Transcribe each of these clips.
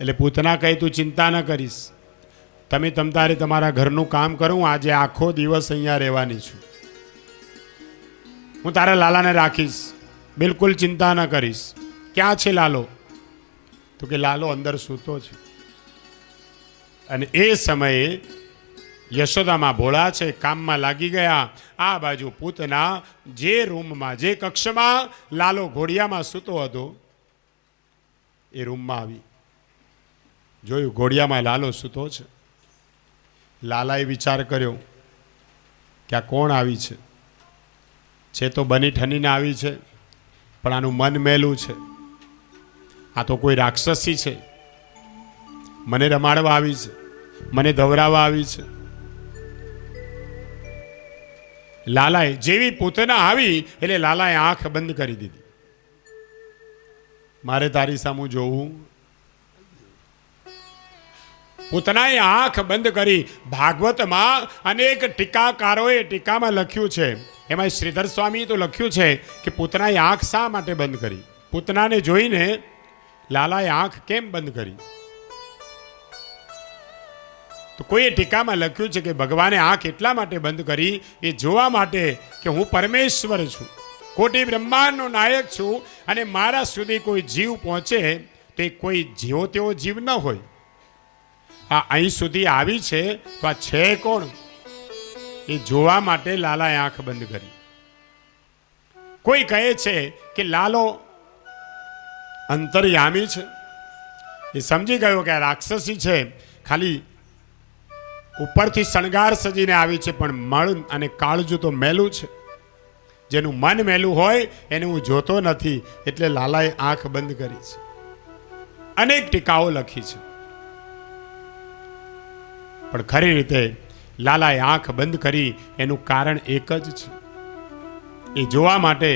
એટલે પૂતના કહે તું ચિંતા ન કરીશ, તમે તમતારે તમારા ઘરનું કામ કરો, હું આજે આખો દિવસ અહીંયા રહેવાની છું, હું તારા લાલાને રાખીશ, બિલકુલ ચિંતા ન કરીશ. ક્યાં છે લાલો? તો કે લાલો અંદર સૂતો છે. અને એ સમયે યશોદામાં ભોળા છે, કામમાં લાગી ગયા. આ બાજુ પૂતના જે રૂમમાં, જે કક્ષમાં લાલો ઘોડિયામાં સૂતો હતો એ રૂમમાં આવી જોયું, ઘોડિયામાં લાલો સૂતો છે. લાલાએ વિચાર કર્યો કે આ કોણ આવી છે તો બની ઠનીને આવી છે, પણ આનું મન મેલું છે, આ તો કોઈ રાક્ષસી છે, મને રમાડવા આવી છે, મને ધવરાવવા આવી છે. લાલાએ જેવી પૂતના આવી એટલે લાલાએ આંખ બંધ કરી દીધી. મારે તારી સામું જોવું. પૂતનાએ આંખ બંધ કરી. ભાગવતમાં અનેક ટીકાકારોએ ટીકામાં લખ્યું છે, એમાં શ્રીધર સ્વામીએ તો લખ્યું છે કે પૂતનાએ આંખ શા માટે બંધ કરી, પૂતનાને જોઈને લાલાએ આંખ કેમ બંધ કરી. તો કોઈએ ટીકામાં લખ્યું છે કે ભગવાને આંખ એટલા માટે બંધ કરી એ જોવા માટે કે હું પરમેશ્વર છું, કોટી બ્રહ્માંડનો નાયક છું, અને મારા સુધી કોઈ જીવ પહોંચે તો એ કોઈ જેવો તેવો જીવ ન હોય. આ અહીં સુધી આવી છે તો આ છે કોણ એ જોવા માટે લાલાએ આંખ બંધ કરી. કોઈ કહે છે કે લાલો અંતર્યામી છે, એ સમજી ગયો કે આ રાક્ષસી છે, ખાલી ઉપરથી શણગાર સજીને આવી છે, પણ મળ અને કાળજું તો મેલું છે. જેનું મન મેલું હોય એને હું જોતો નથી, એટલે લાલાએ આંખ બંધ કરી છે. અનેક ટીકાઓ લખી છે, પણ ખરી રીતે લાલાએ આંખ બંધ કરી એનું કારણ એક જ છે, એ જોવા માટે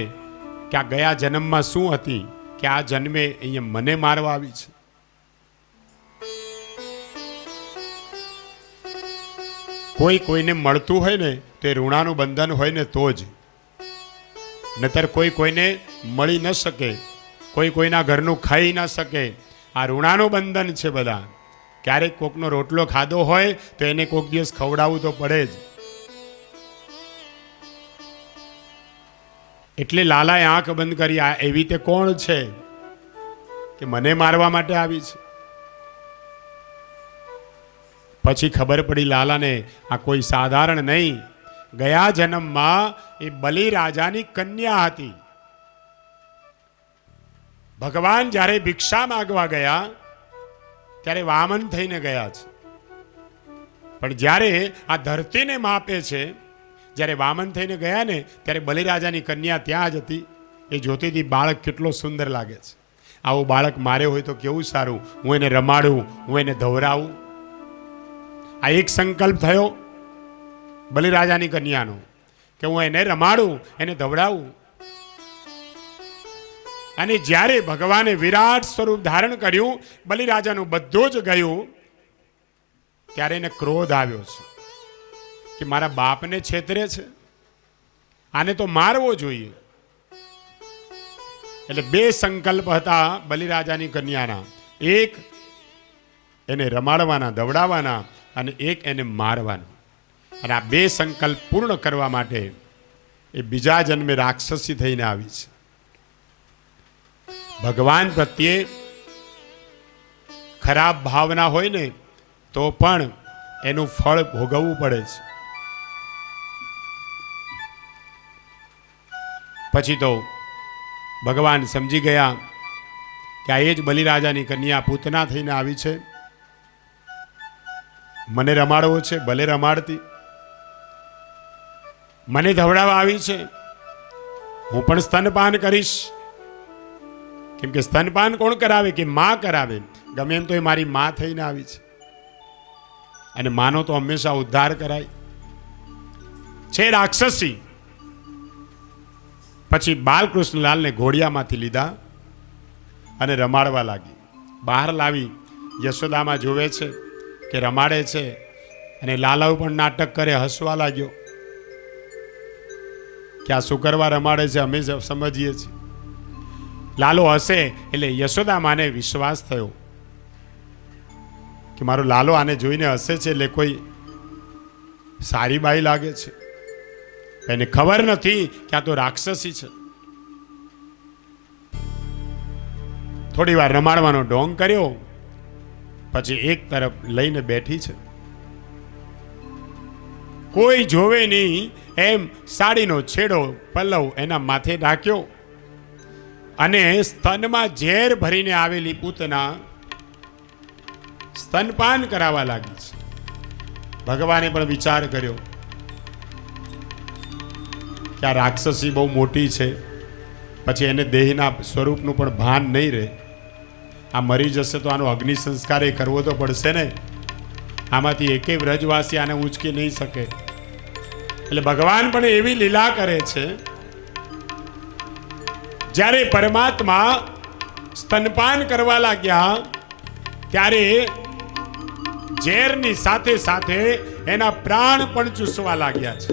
કે આ ગયા જન્મમાં શું હતી કે આ જન્મે અહીંયા મને મારવા આવી છે. કોઈ કોઈને મળતું હોય ને તો એ ઋણાનું બંધન હોય ને તો જ, નતર કોઈ કોઈને મળી ન શકે, કોઈ કોઈના ઘરનું ખાઈ ન શકે. આ ઋણાનું બંધન છે બધા. ક્યારેક કોકનો રોટલો ખાધો હોય તો એને કોક દિવસ ખવડાવવું તો પડે જ. એટલે લાલાએ આંખ બંધ કરી. આ એવી તે કોણ છે કે મને મારવા માટે આવી છે? પછી ખબર પડી લાલાને આ કોઈ સાધારણ નહીં, ગયા જન્મમાં એ બલિરાજાની કન્યા હતી. ભગવાન જ્યારે ભિક્ષા માંગવા ગયા ત્યારે વામન થઈને ગયા છે, પણ જ્યારે આ ધરતીને માપે છે, જ્યારે વામન થઈને ગયા ને ત્યારે બલિરાજાની કન્યા ત્યાં જ હતી. એ જોતી હતી બાળક કેટલો સુંદર લાગે છે, આવું બાળક મારે હોય તો કેવું સારું, હું એને રમાડું, હું એને ધવરાવું. આ એક સંકલ્પ થયો બલિરાજાની કન્યાનો કે હું એને રમાડું, એને ધવડાવું. અને જ્યારે ભગવાને વિરાટ સ્વરૂપ ધારણ કર્યું, બલિરાજાનું બધું જ ગયું, ત્યારે એને ક્રોધ આવ્યો છે કે મારા બાપને છેતરે છે, આને તો મારવો જોઈએ. એટલે બે સંકલ્પ હતા બલિરાજાની કન્યાના, એક એને રમાડવાના, દવડાવવાના, અને એક એને મારવાનું. અને આ બે સંકલ્પ પૂર્ણ કરવા માટે એ બીજા જન્મે રાક્ષસી થઈને આવી છે. ભગવાન પ્રત્યે ખરાબ ભાવના હોય ને તો પણ એનું ફળ ભોગવવું પડે છે. પછી તો ભગવાન સમજી ગયા કે આ એ જ બલિરાજાની કન્યા પૂતના થઈને આવી છે, મને રમાડવો છે, ભલે રમાડતી, મને ધવડાવવા આવી છે, હું પણ સ્તનપાન કરીશ. કેમ કે સ્તનપાન કોણ કરાવે? કે માં કરાવે. ગમે એમ તો એ મારી માં થઈને આવી છે, અને માનો તો હંમેશા ઉદ્ધાર કરાય છે. રાક્ષસી. પછી બાલકૃષ્ણલાલને ઘોડિયામાંથી લીધા અને રમાડવા લાગી. બહાર લાવી યશોદામાં જોવે છે કે રમાડે છે, અને લાલાઓ પણ નાટક કરે, હસવા લાગ્યો કે આ શું કરવા રમાડે છે, અમે સમજીએ છીએ. લાલો હસે એટલે યશોદા માને વિશ્વાસ થયો કે મારો લાલો આને જોઈને હસે છે એટલે કોઈ સારી બાઈ લાગે છે. એને ખબર નથી કે આ તો રાક્ષસી છે. થોડી વાર રમાડવાનો ઢોંગ કર્યો, પછી એક તરફ લઈને બેઠી છે. કોઈ જોવે નહીં એમ સાડીનો છેડો પલ્લવ એના માથે રાખ્યો અને સ્તનમાં ઝેર ભરીને આવેલી પૂતના સ્તનપાન કરાવવા લાગી છે. ભગવાને પણ વિચાર કર્યો કે આ રાક્ષસી બહુ મોટી છે, પછી એને દેહના સ્વરૂપનું પણ ભાન નહીં રહે. આ મરી જશે તો આનો અગ્નિ સંસ્કાર એ કરવો તો પડશે ને. આમાંથી એકેય વ્રજવાસી આને ઉંચકી નહીં શકે. એટલે ભગવાન પણ એવી લીલા કરે છે, જ્યારે પરમાત્મા સ્તનપાન કરવા લાગ્યા ત્યારે ઝેરની સાથે સાથે એના પ્રાણ પણ ચૂસવા લાગ્યા છે.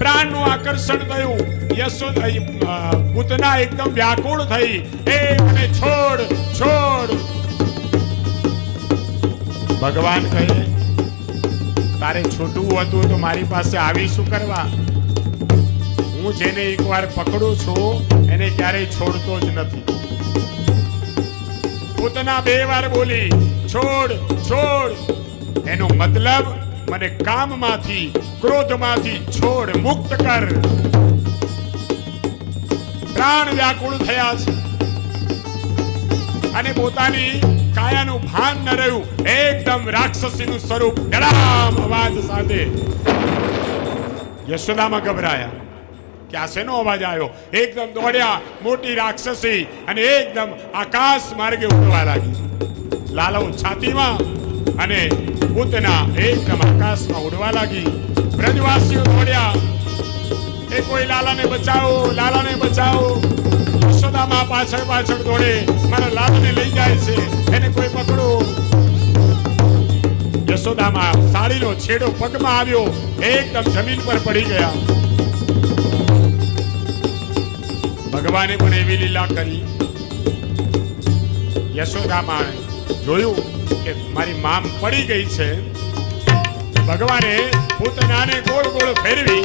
પ્રાણનું આકર્ષણ થયું. પૂતના એકદમ વ્યાકુળ થઈ, એ મને છોડ છોડ. ભગવાન કહે તારે છૂટવું હતું તો મારી પાસે આવી શું કરવા? હું જેને એકવાર પકડું છું એને ક્યારેય છોડતો જ નથી. પૂતના 2 વાર બોલી છોડ છોડ. એનો મતલબ મને કામમાંથી ક્રોધમાંથી છોડ, મુક્ત કર. પ્રાણ વ્યાકુળ થયા છે અને પોતાની કાયાનું ભાન ન રહ્યું. એકદમ રાક્ષસીનું સ્વરૂપ ગરમ અવાજ સાથે. યશોદામાં ગભરાયા કે આ શેનો અવાજ આવ્યો. એકદમ દોડ્યા. મોટી રાક્ષસી અને એકદમ આકાશ માર્ગે ઉડવા લાગી. લાલો છાતીમાં અને પૂતના એકદમ આકાશમાં ઉડવા લાગી. બ્રજવાસીઓ દોડ્યા, એ કોઈ લાલાને બચાવો, લાલાને બચાવો. યશોદામાં પાછળ પાછળ દોડે, મારા લાલાને લઈ જાય છે, એને કોઈ પકડો. યશોદામાં સાડીનો છેડો પગમાં આવ્યો, એકદમ જમીન પર પડી ગયા. ભગવાને પણ એવી લીલા કરી. યશોદામાં જોયું કે મારી મામ પડી ગઈ છે. ભગવાને પૂતનાને ગોળ ગોળ ફેરવી.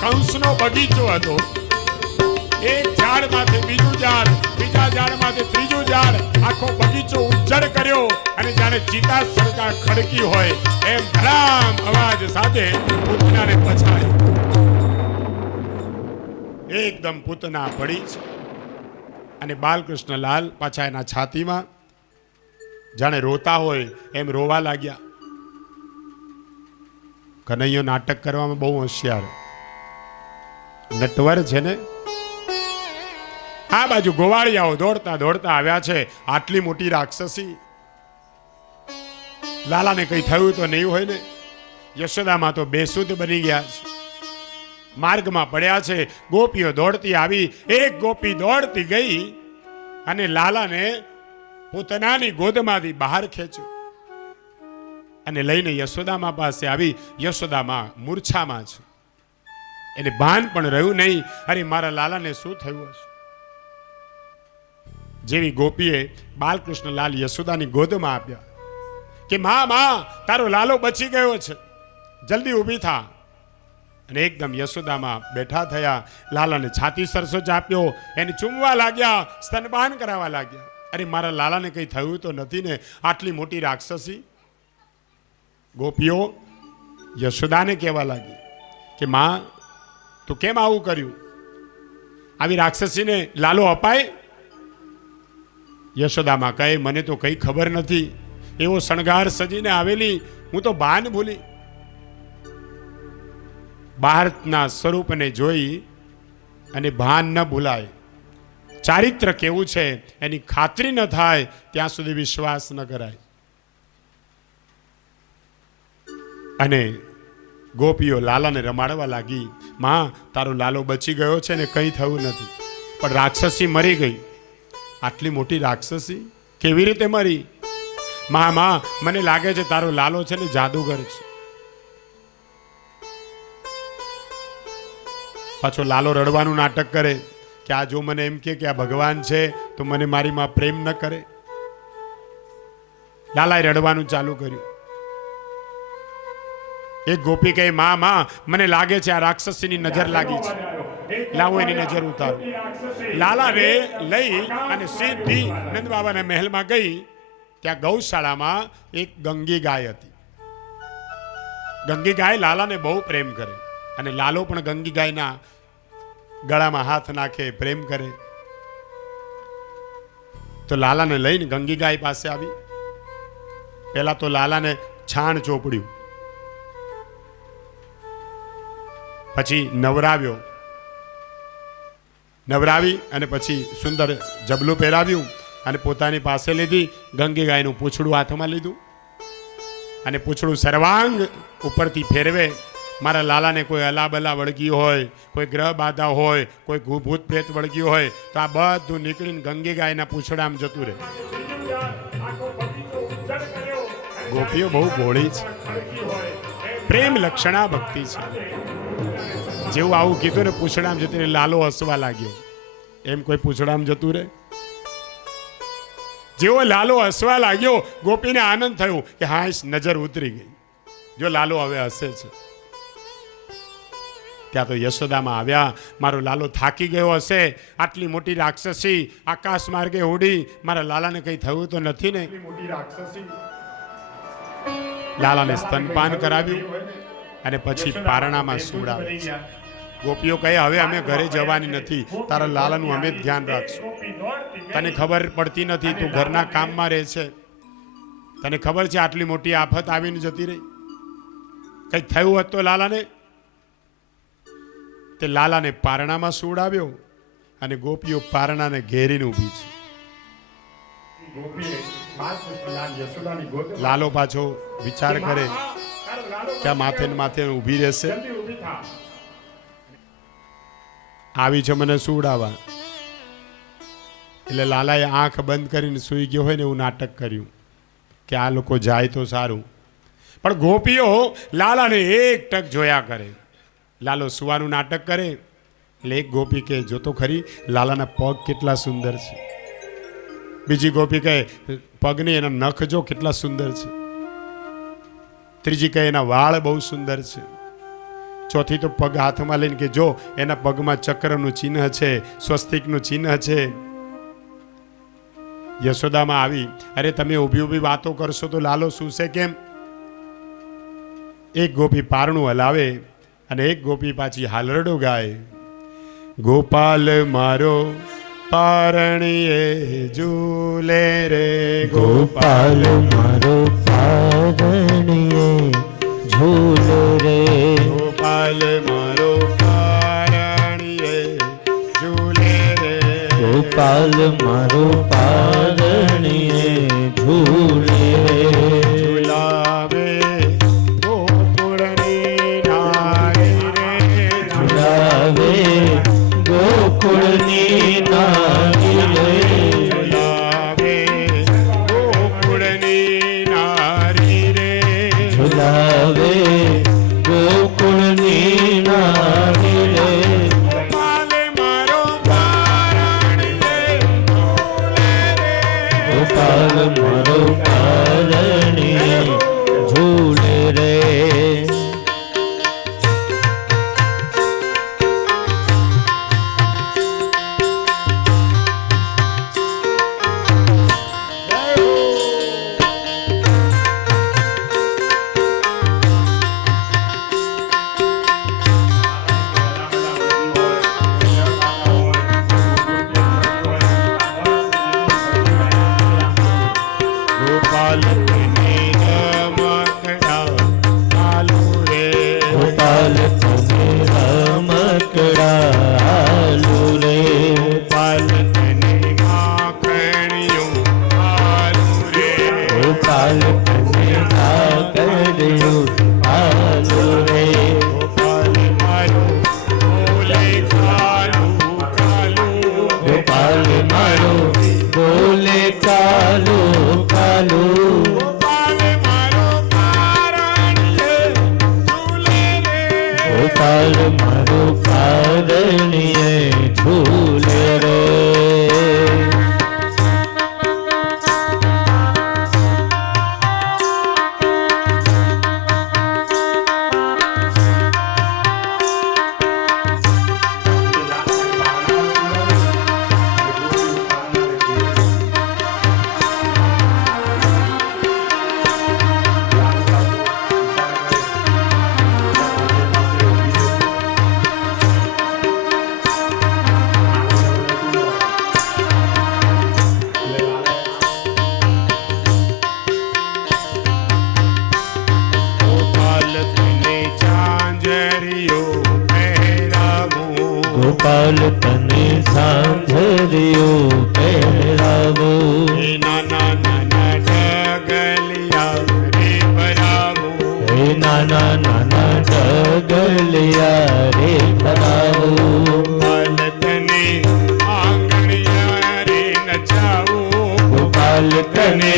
કંસનો બગીચો હતો. એક ઝાડમાંથી બીજું ઝાડ, બીજા ઝાડમાંથી ત્રીજું ઝાડ, આખો બગીચો ઉજ્જડ કર્યો અને જાણે ચિતા સરકાર ખડકી હોય એમ ધડામ અવાજ સાથે પૂતનાને પછાડ્યો. એકદમ પૂતના પડી છે અને બાલકૃષ્ણલાલ પાછા એના છાતીમાં જાણે રોતા હોય એમ રોવા લાગ્યા. કનૈયો નાટક કરવામાં બહુ હોશિયાર, નટવર છે ને. આ બાજુ ગોવાળિયાઓ દોડતા દોડતા આવ્યા છે. આટલી મોટી રાક્ષસી, લાલાને કઈ થયું તો નહીં હોય ને. યશોદામાં તો બેસુદ બની ગયા છે, માર્ગમાં પડ્યા છે. ગોપીઓ દોડતી આવી. એક ગોપી દોડતી ગઈ અને લાલાને પૂતનાની ગોદમાંથી બહાર ખેંચ્યો અને લઈને યશોદામાં પાસે આવી. યશોદામાં મૂર્છામાં છે, એને ભાન પણ રહ્યું નહીં. અરે મારા લાલાને શું થયું હશે? જેવી ગોપીએ બાલકૃષ્ણલાલ યશોદાની ગોદમાં આપ્યા કે માં તારો લાલો બચી ગયો છે, જલ્દી ઊભી થા. અને એકદમ યશોદામાં બેઠા થયા. લાલાને છાતી સરસો ચાપ્યો, એને ચૂમવા લાગ્યા, સ્તનપાન કરાવવા લાગ્યા. અરે મારા લાલાને કઈ થયું તો નથી ને? આટલી મોટી રાક્ષસી. ગોપીઓ યશોદાને કહેવા લાગી કે માં તું કેમ આવું કર્યું? આવી રાક્ષસીને લાલો અપાય? યશોદામાં કહે મને તો કઈ ખબર નથી. એવો શણગાર સજીને આવેલી, હું તો ભાન ભૂલી. બહારના સ્વરૂપને જોઈ અને ભાન ન ભૂલાય. ચારિત્ર કેવું છે એની ખાતરી ન થાય ત્યાં સુધી વિશ્વાસ ન કરાય. અને ગોપીઓ લાલાને રમાડવા લાગી. માં તારો લાલો બચી ગયો છે ને કંઈ થયું નથી, પણ રાક્ષસી મરી ગઈ. આટલી મોટી રાક્ષસી કેવી રીતે મરી? માં મને લાગે છે તારો લાલો છે ને જાદુગર છે. પાછો લાલો રડવાનું નાટક કરે કે આ જો મને એમ કે આ ભગવાન છે તો મને મારી માં પ્રેમ ન કરે. લાલાએ રડવાનું ચાલુ કર્યું. એક ગોપી કહે, માં માં, મને લાગે છે આ રાક્ષસીની નજર લાગી છે, લાવો એની નજર ઉતારો. લાલાને લઈ અને સીધી નંદ બાબાના મહેલમાં ગઈ. ત્યાં ગૌશાળામાં એક ગંગી ગાય હતી. ગંગી ગાય લાલાને બહુ પ્રેમ કરે અને લાલો પણ ગંગી ગાયના ગળામાં હાથ નાખે, પ્રેમ કરે. તો લાલાને લઈને ગંગી ગાય પાસે આવી. પહેલા તો લાલાને છાણ ચોપડ્યું, પછી નવરાવી અને પછી સુંદર જબલું પહેરાવ્યું અને પોતાની પાસે લીધી. ગંગી ગાયનું પૂંછડું હાથમાં લીધું અને પૂંછડું સર્વાંગ ઉપરથી ફેરવે. મારા લાલાને કોઈ અલાબલા વળગી હોય, કોઈ ગ્રહ બાધા હોય, કોઈ ભૂત પ્રેત વળગ્યું હોય તો આ બધું નીકળીને ગંગી ગાયના પૂંછડામાં જતું રહે. ગોપીઓ બહુ ભોળી છે, પ્રેમ લક્ષણા ભક્તિ છે. જેવું આવું કીધું ને પૂંછડામાં જતું રહે, લાલો હસવા લાગ્યો. એમ કોઈ પૂંછડામાં જતું રહે? જેવો લાલો હસવા લાગ્યો, ગોપીને આનંદ થયો કે હા, નજર ઉતરી ગઈ. જો લાલો હવે હસે છે. ત્યાં તો યશોદામાં આવ્યા. મારો લાલો થાકી ગયો હશે, આટલી મોટી રાક્ષસી આકાશ માર્ગે ઉડી, મારા લાલાને કઈ થયું તો નથી ને? લાલાને સ્તનપાન કરાવ્યું અને પછી પારણામાં સુવડાવ્યા. ગોપીઓ કહે, હવે અમે ઘરે જવાની નથી, તારા લાલાનું અમે જ ધ્યાન રાખશું. તને ખબર પડતી નથી, તું ઘરના કામમાં રહે છે. તને ખબર છે આટલી મોટી આફત આવીને જતી રહી? કઈ થયું હોત તો લાલાને? તે લાલાને પારણામાં સુવડાવ્યો અને ગોપીઓ પારણાને ઘેરીને ઊભી છે. લાલો પાછો વિચાર કરે કે માથે ને માથે ઊભી રહેશે, આવી છે મને સુવડાવવા. એટલે લાલાએ આંખ બંધ કરીને સૂઈ ગયો હોય ને એવું નાટક કર્યું કે આ લોકો જાય તો સારું. પણ ગોપીઓ લાલાને એક ટક જોયા કરે. લાલો સુવાનું નાટક કરે એટલે એક ગોપી કહે, જો તો ખરી લાલાના પગ કેટલા સુંદર છે. બીજી ગોપી કહે, પગની એના નખ જો કેટલા સુંદર છે. ત્રીજી કહે, એના વાળ બહુ સુંદર છે. ચોથી તો પગ હાથમાં લઈને કે જો એના પગમાં ચક્રનું ચિહ્ન છે, સ્વસ્તિકનું ચિહ્ન છે. યશોદામાં આવી, અરે તમે ઊભી ઊભી વાતો કરશો તો લાલો સૂશે કેમ? એક ગોપી પારણું હલાવે અને એક ગોપી પાછી હાલરડો ગાય. ગોપાલ મારો પારણીએ ઝૂલે રે, ગોપાલ મારો પારણીએ ઝૂલે રે, ગોપાલ મારો પારણીએ ઝૂલે રે, ગોપાલ મારો પારણીએ ઝૂલે રે. ઝુલાવે ગોકુળની નારી રે, ઝુલાવે ગોકુળની નારી રે, ઝુલાવે ગોકુળની નારી રે, ઝુલાવે ગોકુળની નારી રે. ગોપાલ મારો પારણીએ ઝૂલે રે, ગોપાલ મારો પારણીએ ઝૂલે રે. ગોપાલ તને ઝાંઝરિયું પહેરાવો હે નાના નાના ડગલિયા રે ભરાવો હે નાના નાના ડગલિયા રે ભરાવો ગોપાલ તને આંગણિયા રે નચાવો ગોપાલ તને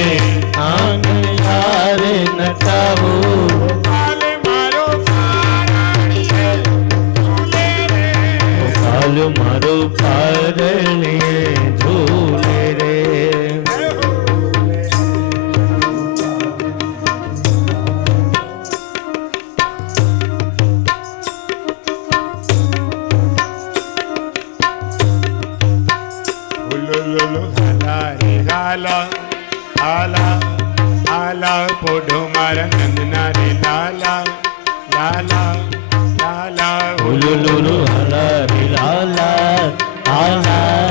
આંગણિયા રે નચાવો ગોપાલ મારો પારણીએ ઝૂલે રે ગોપાલ મારો પારણીએ ઝૂલે રે ઉલુલુલુ હાલા રે હાલા હાલા હાલા પોઢો મારા નંદના રે લાલા લાલા લાલા ઉલુલુલુ હલા રે લાલા હાલા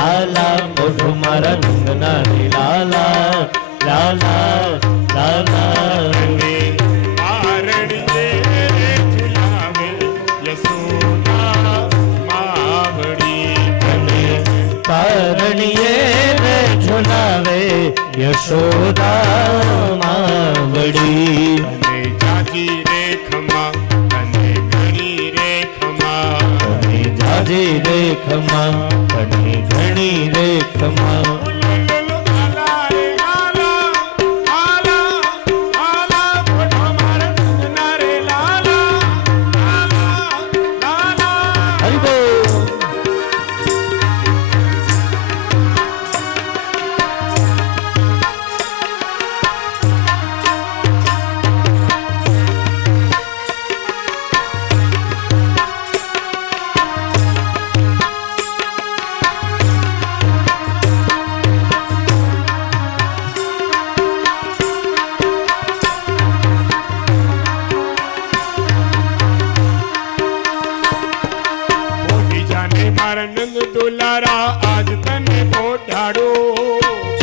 હાલા પોઢો મારા નંદના રે લાલા લાલા લાલા અને પારણીએ રે ઝુલાવે યશોદા માવડી અને પારણીએ રે ઝુલાવે યશોદા માવડી અને જાજી રે ખમા અને ઘણી રે ખમા અને જાજી રે ખમા અને ઘણી રે ખમા ઉલુલુલુ હાલા રે હાલા હાલા હાલા પોઢો મારા નંદના રે લાલા લાલા લાલા હરિબો પોઢી જાને મારા નંદ દુલારા આજ તને પોઢાડો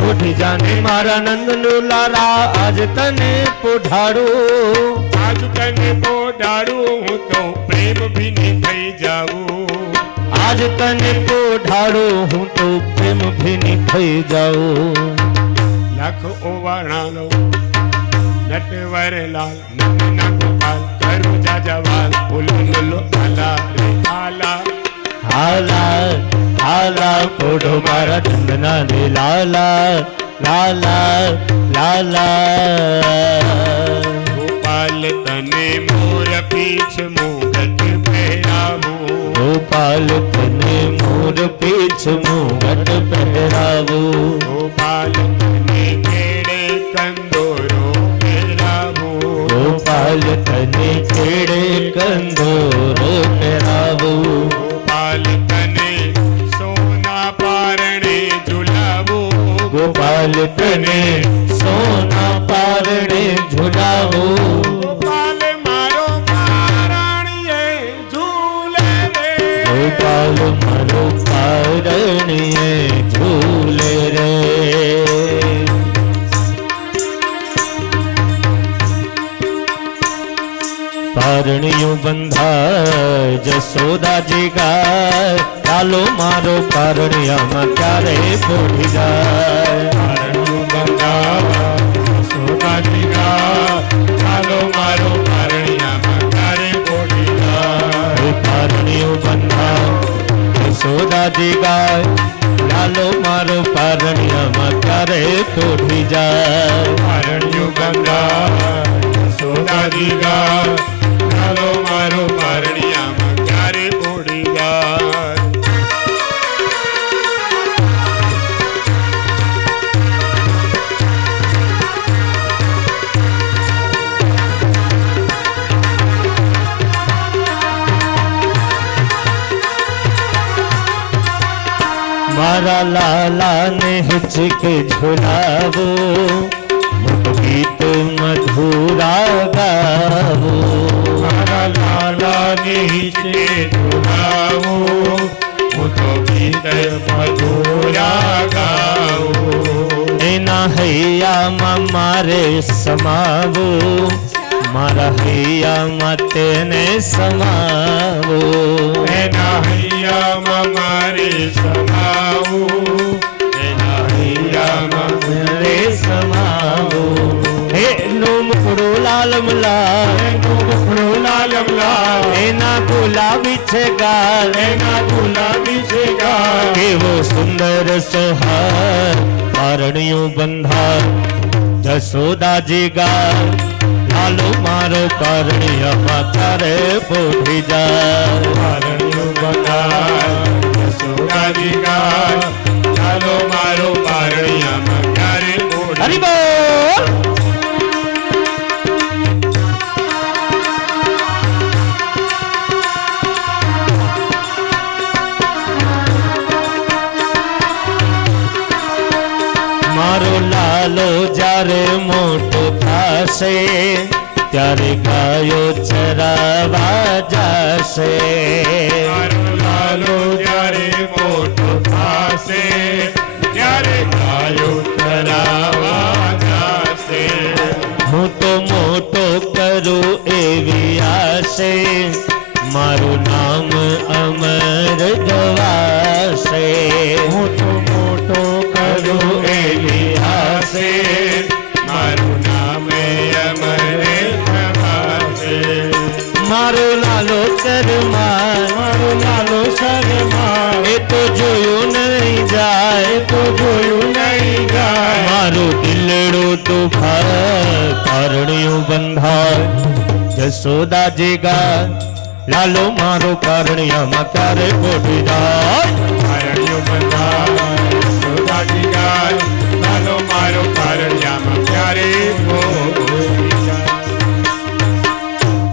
ઉઠી જાને મારા નંદનું લાલા આજ તને પોઢાડું આજ તને પોઢાડું હું તો પ્રેમ ભીની થઈ જાઉં આજ તને પોઢાડું હું તો પ્રેમ ભીની થઈ જાઉં લાખ ઓવાણાનો નટવર લાલ નંદના ગોપાલ કરું જાજવાલ ઉલુલુલુ હાલા રે હાલા હાલા હાલા પોઢો મારા નંદના રે લાલા લાલા લાલા ગોપાલ તને મોર પીછ મુગટ પહેરાવું ગોપાલ તને મોર પીછ મુગટ પહેરાવું ગોપાલ તને કેડે કંદોરો પહેરાવું ગોપાલ તને કેડે કંદોરો પહેરાવું ગોપાલ તને સોના પારણે ઝુલાવું ગોપાલ તને સોના પારણે ઝુલાવું ગોપાલ મારો પારણીએ ઝૂલે રે ગોપાલ મારો પારણીએ ઝૂલે રે પારણીયું બંધાય જસોદાજી ગાય ચાલો મારો પારણિયામાં ક્યારે પોઢી જાય પારણું બંધાવા સોનાજી ગા ચાલો મારો પારણિયામાં ક્યારે પોઢી જાય પારણીયું બંધાય જસોદાજી ગાય ચાલો મારો પારણિયામાં ક્યારે પોઢી જાય પારણ્યું ગંગા સોનાજી ગા ચાલો મારો પારણિયામાં ક્યારે પોઢી જાય મારા લાલાને હિચકે ઝુલાવો ગીત મધુરા ગાવો મારા લાલાને હિચકે ઝુલાવો હું તો ગીત મધુરા ગાઉં એના હૈયામાં મારે સમાવો મારા હૈયામાં તેને સમાવો એના હૈયામાં મારે સમાવું, એના હૈયામાં મારે સમાવો એનું મુખડું લાલમ લાલ એનું મુખડું લાલમ લાલ, એના ગુલાબી છે ગાલ એના ગુલાબી છે ગાલ, કેવો સુંદર સોહાર પારણિયું બંધાર જસોદાજી ગાલ લાલો મારો પારણિયામાં તારે પોઢી જાય પારણિયું બંધાર યશોદાજી ગાલ, ચાલો મારો પારણિયામાં ક્યારે પોઢી હરી બોલ મારો લાલો જ્યારે મોટો થશે ત્યારે ગાયો ચરાવા જશે મારો લાલો જ્યારે મોટો થાશે ત્યારે ગાયો ચરાવવા જાશે. હું તો મોટો કરું એવી આશે મારું નામ અમર ગવાશે હું તો મોટો કરું એવી આશે, મારું નામ અમરે થવાશે. મારો લાલો શરમાય મારો લાલો શરમાય, એ તો જોયું નહીં જાય તો જોયું નહીં જાય. મારું દિલડું તુફાન પારણિયું બંધાય જસોદાજી ગાય લાલો મારો પારણિયામાં ક્યારે પોઢી જાય પારણિયું બંધાય યશોદાજી ગાય, ચાલો મારો પારણિયામાં ક્યારે પોઢી જાય.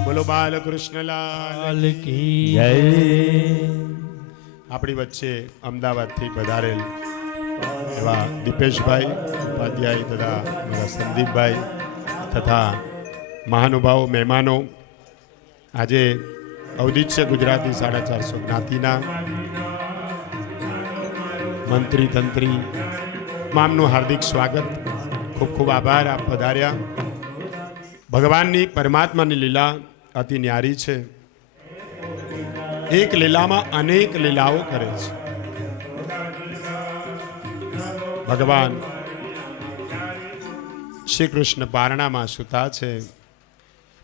બોલો બાલકૃષ્ણલાલ. જય આપણી વચ્ચે અમદાવાદથી પધારેલ એવા દીપેશભાઈ ઉપાધ્યાય તથા મારા સંદીપભાઈ તથા મહાનુભાવો મહેમાનો, આજે ઔદિત્ય ગુજરાતી 450 જ્ઞાતિના મંત્રી તંત્રી તમામનું હાર્દિક સ્વાગત. ખૂબ ખૂબ આભાર, આપ પધાર્યા. ભગવાનની પરમાત્માની લીલા અતિ ન્યારી છે. એક લીલામાં અનેક લીલાઓ કરે છે. ભગવાન શ્રી કૃષ્ણ પારણામાં સૂતા છે.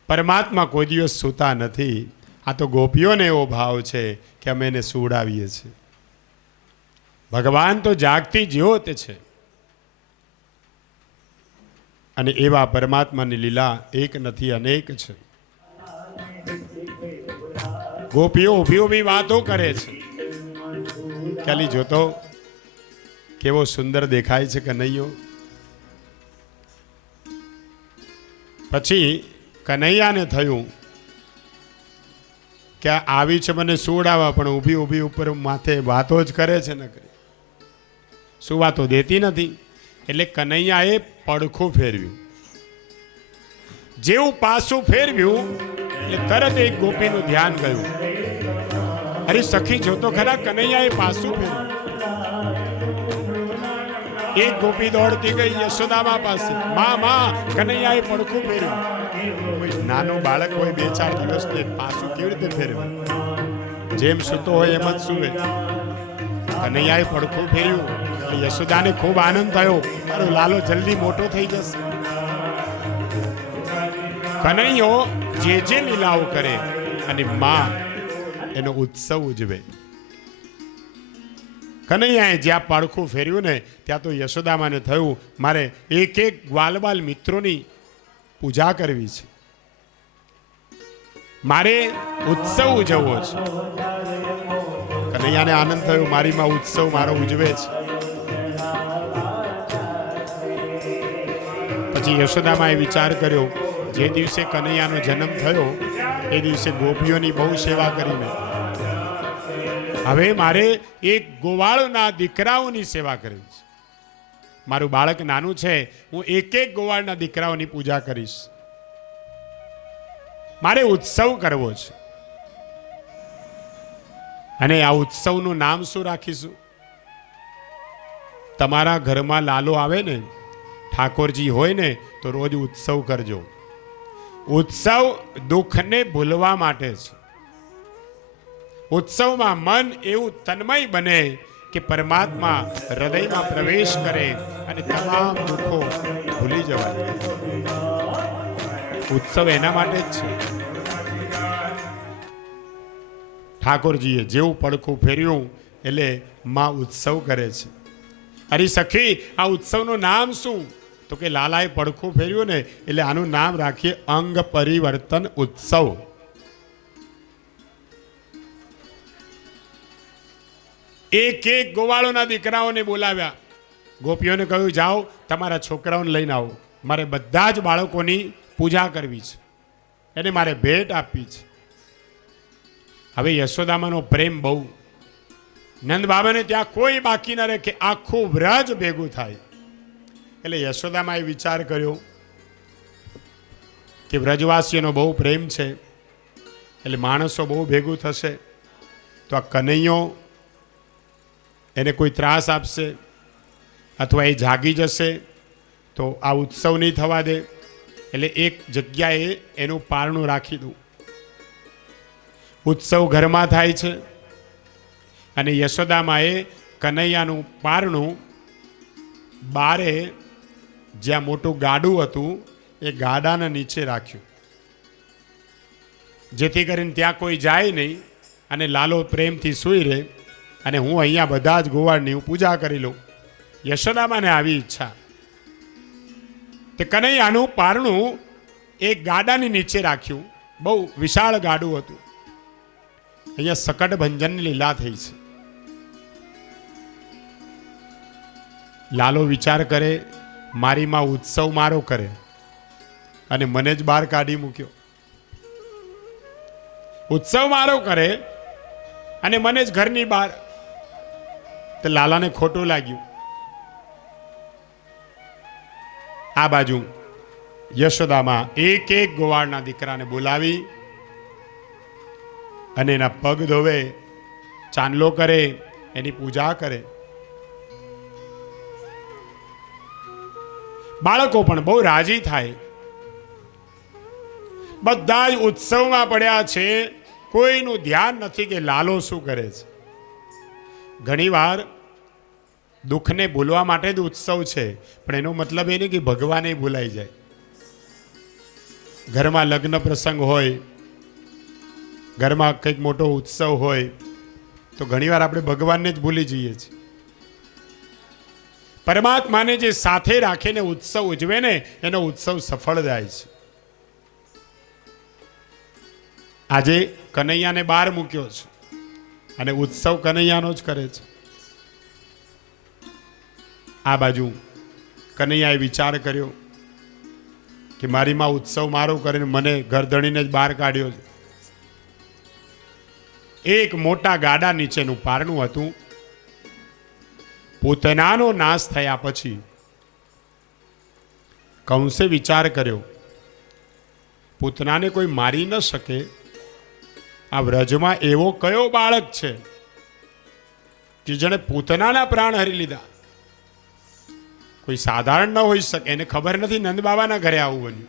પરમાત્મા કોઈ દિવસ સૂતા નથી. આ તો ગોપીઓને એવો ભાવ છે કે અમે એને સુવડાવીએ છીએ. ભગવાન તો જાગતી જ્યોત છે. અને એવા પરમાત્માની લીલા એક નથી અનેક છે. ગોપીઓ ઊભી ઊભી વાતો કરે છે. ખાલી જોતો કેવો સુંદર દેખાય છે કનૈયો. પછી કનૈયાને થયું કે આવી છે મને સુવડાવવા, પણ ઊભી ઊભી ઉપર માથે વાતો જ કરે છે ને શું વાતો દેતી નથી. એટલે કનૈયાએ પડખું ફેરવ્યું. જેવું પાછું ફેરવ્યું એટલે તરત એક ગોપીનું ધ્યાન ગયું. અરે સખી જોતો ખરા, કનૈયાએ પાછું ફેરવ્યું. એક ગોપી દોડતી ગઈ યશોદામા પાસે, માં કનૈયાએ પડખું ફેર્યું. નાનું બાળક હોય 2-4 દિવસ ને પાછું કેવી રીતે ફેરવે? જેમ સૂતો હોય એમ જ સૂવે. કનૈયાએ પડખું ફેર્યું. યશોદાને ખૂબ આનંદ થયો, મારો લાલો જલ્દી મોટો થઈ જશે. કનૈયો જે લીલાઓ કરે અને માં એનો ઉત્સવ ઉજવે. કનૈયાએ જ્યાં પડખું ફેર્યું ને ત્યાં તો યશોદામાને થયું મારે એક એક ગ્વાલબાલ મિત્રોની પૂજા કરવી છે, મારે ઉત્સવ ઉજવવો છે. કનૈયાને આનંદ થયો મારી માં ઉત્સવ મારો ઉજવે છે. પછી યશોદામાએ વિચાર કર્યો, જે દિવસે કનૈયાનો જન્મ થયો એ દિવસે ગોપીઓની બહુ સેવા કરીને હવે મારે એક ગોવાળના દીકરાઓની સેવા કરવી છે. મારું બાળક નાનું છે, હું એક એક ગોવાળના દીકરાઓની પૂજા કરીશ. મારે ઉત્સવ કરવો છે. અને આ ઉત્સવનું નામ શું રાખીશું? તમારા ઘરમાં લાલો આવે ને, ઠાકોરજી હોય ને, તો રોજ ઉત્સવ કરજો. ઉત્સવ દુઃખને ભૂલવા માટે છે. ઉત્સવમાં મન એવું તન્મય બને કે પરમાત્મા હૃદયમાં પ્રવેશ કરે અને તમામ દુઃખો ભૂલી જવાય. ઉત્સવ એના માટે જ છે. ઠાકોરજીએ જેવું પડખું ફેર્યું એટલે માં ઉત્સવ કરે છે. અરે સખી, આ ઉત્સવનું નામ શું? તો કે લાલાએ પડખું ફેર્યું ને એટલે આનું નામ રાખીએ અંગ પરિવર્તન ઉત્સવ. એક એક ગોવાળોના દીકરાઓને બોલાવ્યા. ગોપીઓને કહ્યું, જાઓ તમારા છોકરાઓને લઈને આવો, મારે બધા જ બાળકોની પૂજા કરવી છે, એને મારે ભેટ આપવી છે. હવે યશોદામાનો પ્રેમ બહુ. નંદ બાબાને ત્યાં કોઈ બાકી ન રહે કે આખું વ્રજ ભેગું થાય. એટલે યશોદામાએ વિચાર કર્યો કે વ્રજવાસીઓનો બહુ પ્રેમ છે, એટલે માણસો બહુ ભેગું થશે તો આ કનૈયો એને કોઈ ત્રાસ આપશે અથવા એ જાગી જશે તો આ ઉત્સવ નહીં થવા દે. એટલે એક જગ્યાએ એનું પારણું રાખી દઉં. ઉત્સવ ઘરમાં થાય છે અને યશોદામાએ કનૈયાનું પારણું બારે જ્યાં મોટું ગાડું હતું એ ગાડાના નીચે રાખ્યું, જેથી કરીને ત્યાં કોઈ જાય નહીં અને લાલો પ્રેમથી સૂઈ રહે અને હું અહીંયા બધા જ ગોવાળની હું પૂજા કરી લઉં. યશોદામાને આવી ઈચ્છા. તે કનૈયાનું પારણું એક ગાડાની નીચે રાખ્યું. બહુ વિશાળ ગાડું હતું. અહીંયા સકટ ભંજનની લીલા થઈ છે. લાલો વિચાર કરે, મારી માં ઉત્સવ મારો કરે અને મને જ બહાર કાઢી મૂક્યો. ઉત્સવ મારો કરે અને મને જ ઘરની બહાર. તો લાલાને ખોટું લાગ્યું. આ બાજુ યશોદામાં એક એક ગોવાળના દીકરાને બોલાવી અને એના પગ ધોવે, ચાંદલો કરે, એની પૂજા કરે. બાળકો પણ બહુ રાજી થાય. બધા જ ઉત્સવમાં પડ્યા છે, કોઈનું ધ્યાન નથી કે લાલો શું કરે છે. ઘણીવાર દુઃખને ભૂલવા માટે જ ઉત્સવ છે, પણ એનો મતલબ એ નહીં કે ભગવાને ભૂલાઈ જાય. ઘરમાં લગ્ન પ્રસંગ હોય, ઘરમાં કંઈક મોટો ઉત્સવ હોય તો ઘણીવાર આપણે ભગવાનને જ ભૂલી જઈએ છીએ. પરમાત્માને જે સાથે રાખીને ઉત્સવ ઉજવે ને એનો ઉત્સવ સફળ જાય છે. આજે કનૈયાને બહાર મૂક્યો છે અને ઉત્સવ કનૈયાનો જ કરે છે. આ બાજુ કનૈયાએ વિચાર કર્યો કે મારી માં ઉત્સવ મારો કરીને મને ઘરધણીને જ બહાર કાઢ્યો છે. એક મોટા ગાડા નીચેનું પારણું હતું. પૂતનાનો નાશ થયા પછી કંસે વિચાર કર્યો, પૂતનાને કોઈ મારી ન શકે. આ વ્રજમાં એવો કયો બાળક છે કે જેણે પૂતનાના પ્રાણ હરી લીધા? કોઈ સાધારણ ન હોઈ શકે. એને ખબર નથી નંદ બાબાના ઘરે આવું બન્યું.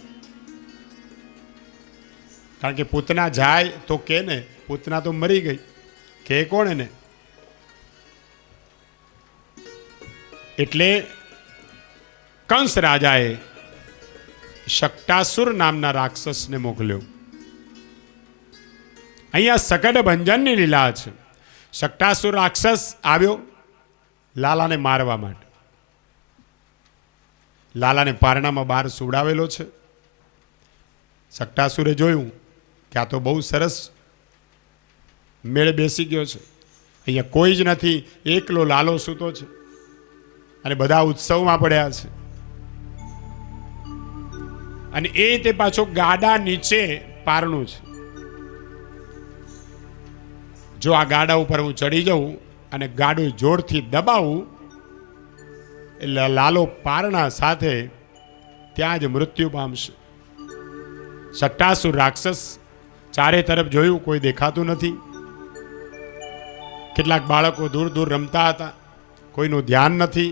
કારણ કે પૂતના જાય તો કે ને પૂતના તો મરી ગઈ, કે કોણ એને? એટલે કંસ રાજાએ શકટાસુર નામના રાક્ષસને મોકલ્યો. અહીંયા સકટ ભંજનની લીલા છે. શકટાસુર રાક્ષસ આવ્યો લાલાને મારવા માટે. લાલાને પારણામાં બહાર સુવડાવેલો છે. શકટાસુરે જોયું કે આ તો બહુ સરસ મેળ બેસી ગયો છે. અહીંયા કોઈ જ નથી, એકલો લાલો સૂતો છે અને બધા ઉત્સવમાં પડ્યા છે. અને એ તે પાછો ગાડા નીચે પારણું છે. જો આ ગાડા ઉપર હું ચડી જાઉં અને ગાડું જોરથી દબાવું એટલે લાલો પારણા સાથે ત્યાં જ મૃત્યુ પામશે. શકટાસુર રાક્ષસ ચારે તરફ જોયું, કોઈ દેખાતું નથી. કેટલાક બાળકો દૂર દૂર રમતા હતા, કોઈનું ધ્યાન નથી.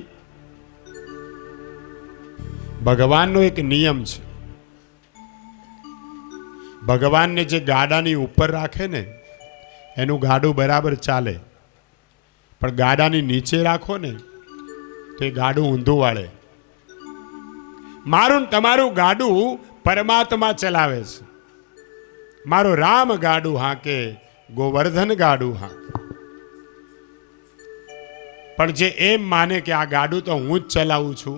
ભગવાનનો એક નિયમ છે ભગવાનને જે ગાડાની ઉપર રાખે ને એનું ગાડું બરાબર ચાલે, પણ ગાડાની નીચે રાખો ને તો એ ગાડું ઊંધું વાળે. મારું ને તમારું ગાડું પરમાત્મા ચલાવે છે. મારો રામ ગાડું હાકે, ગોવર્ધન ગાડું હાકે. પણ જે એમ માને કે આ ગાડું તો હું જ ચલાવું છું,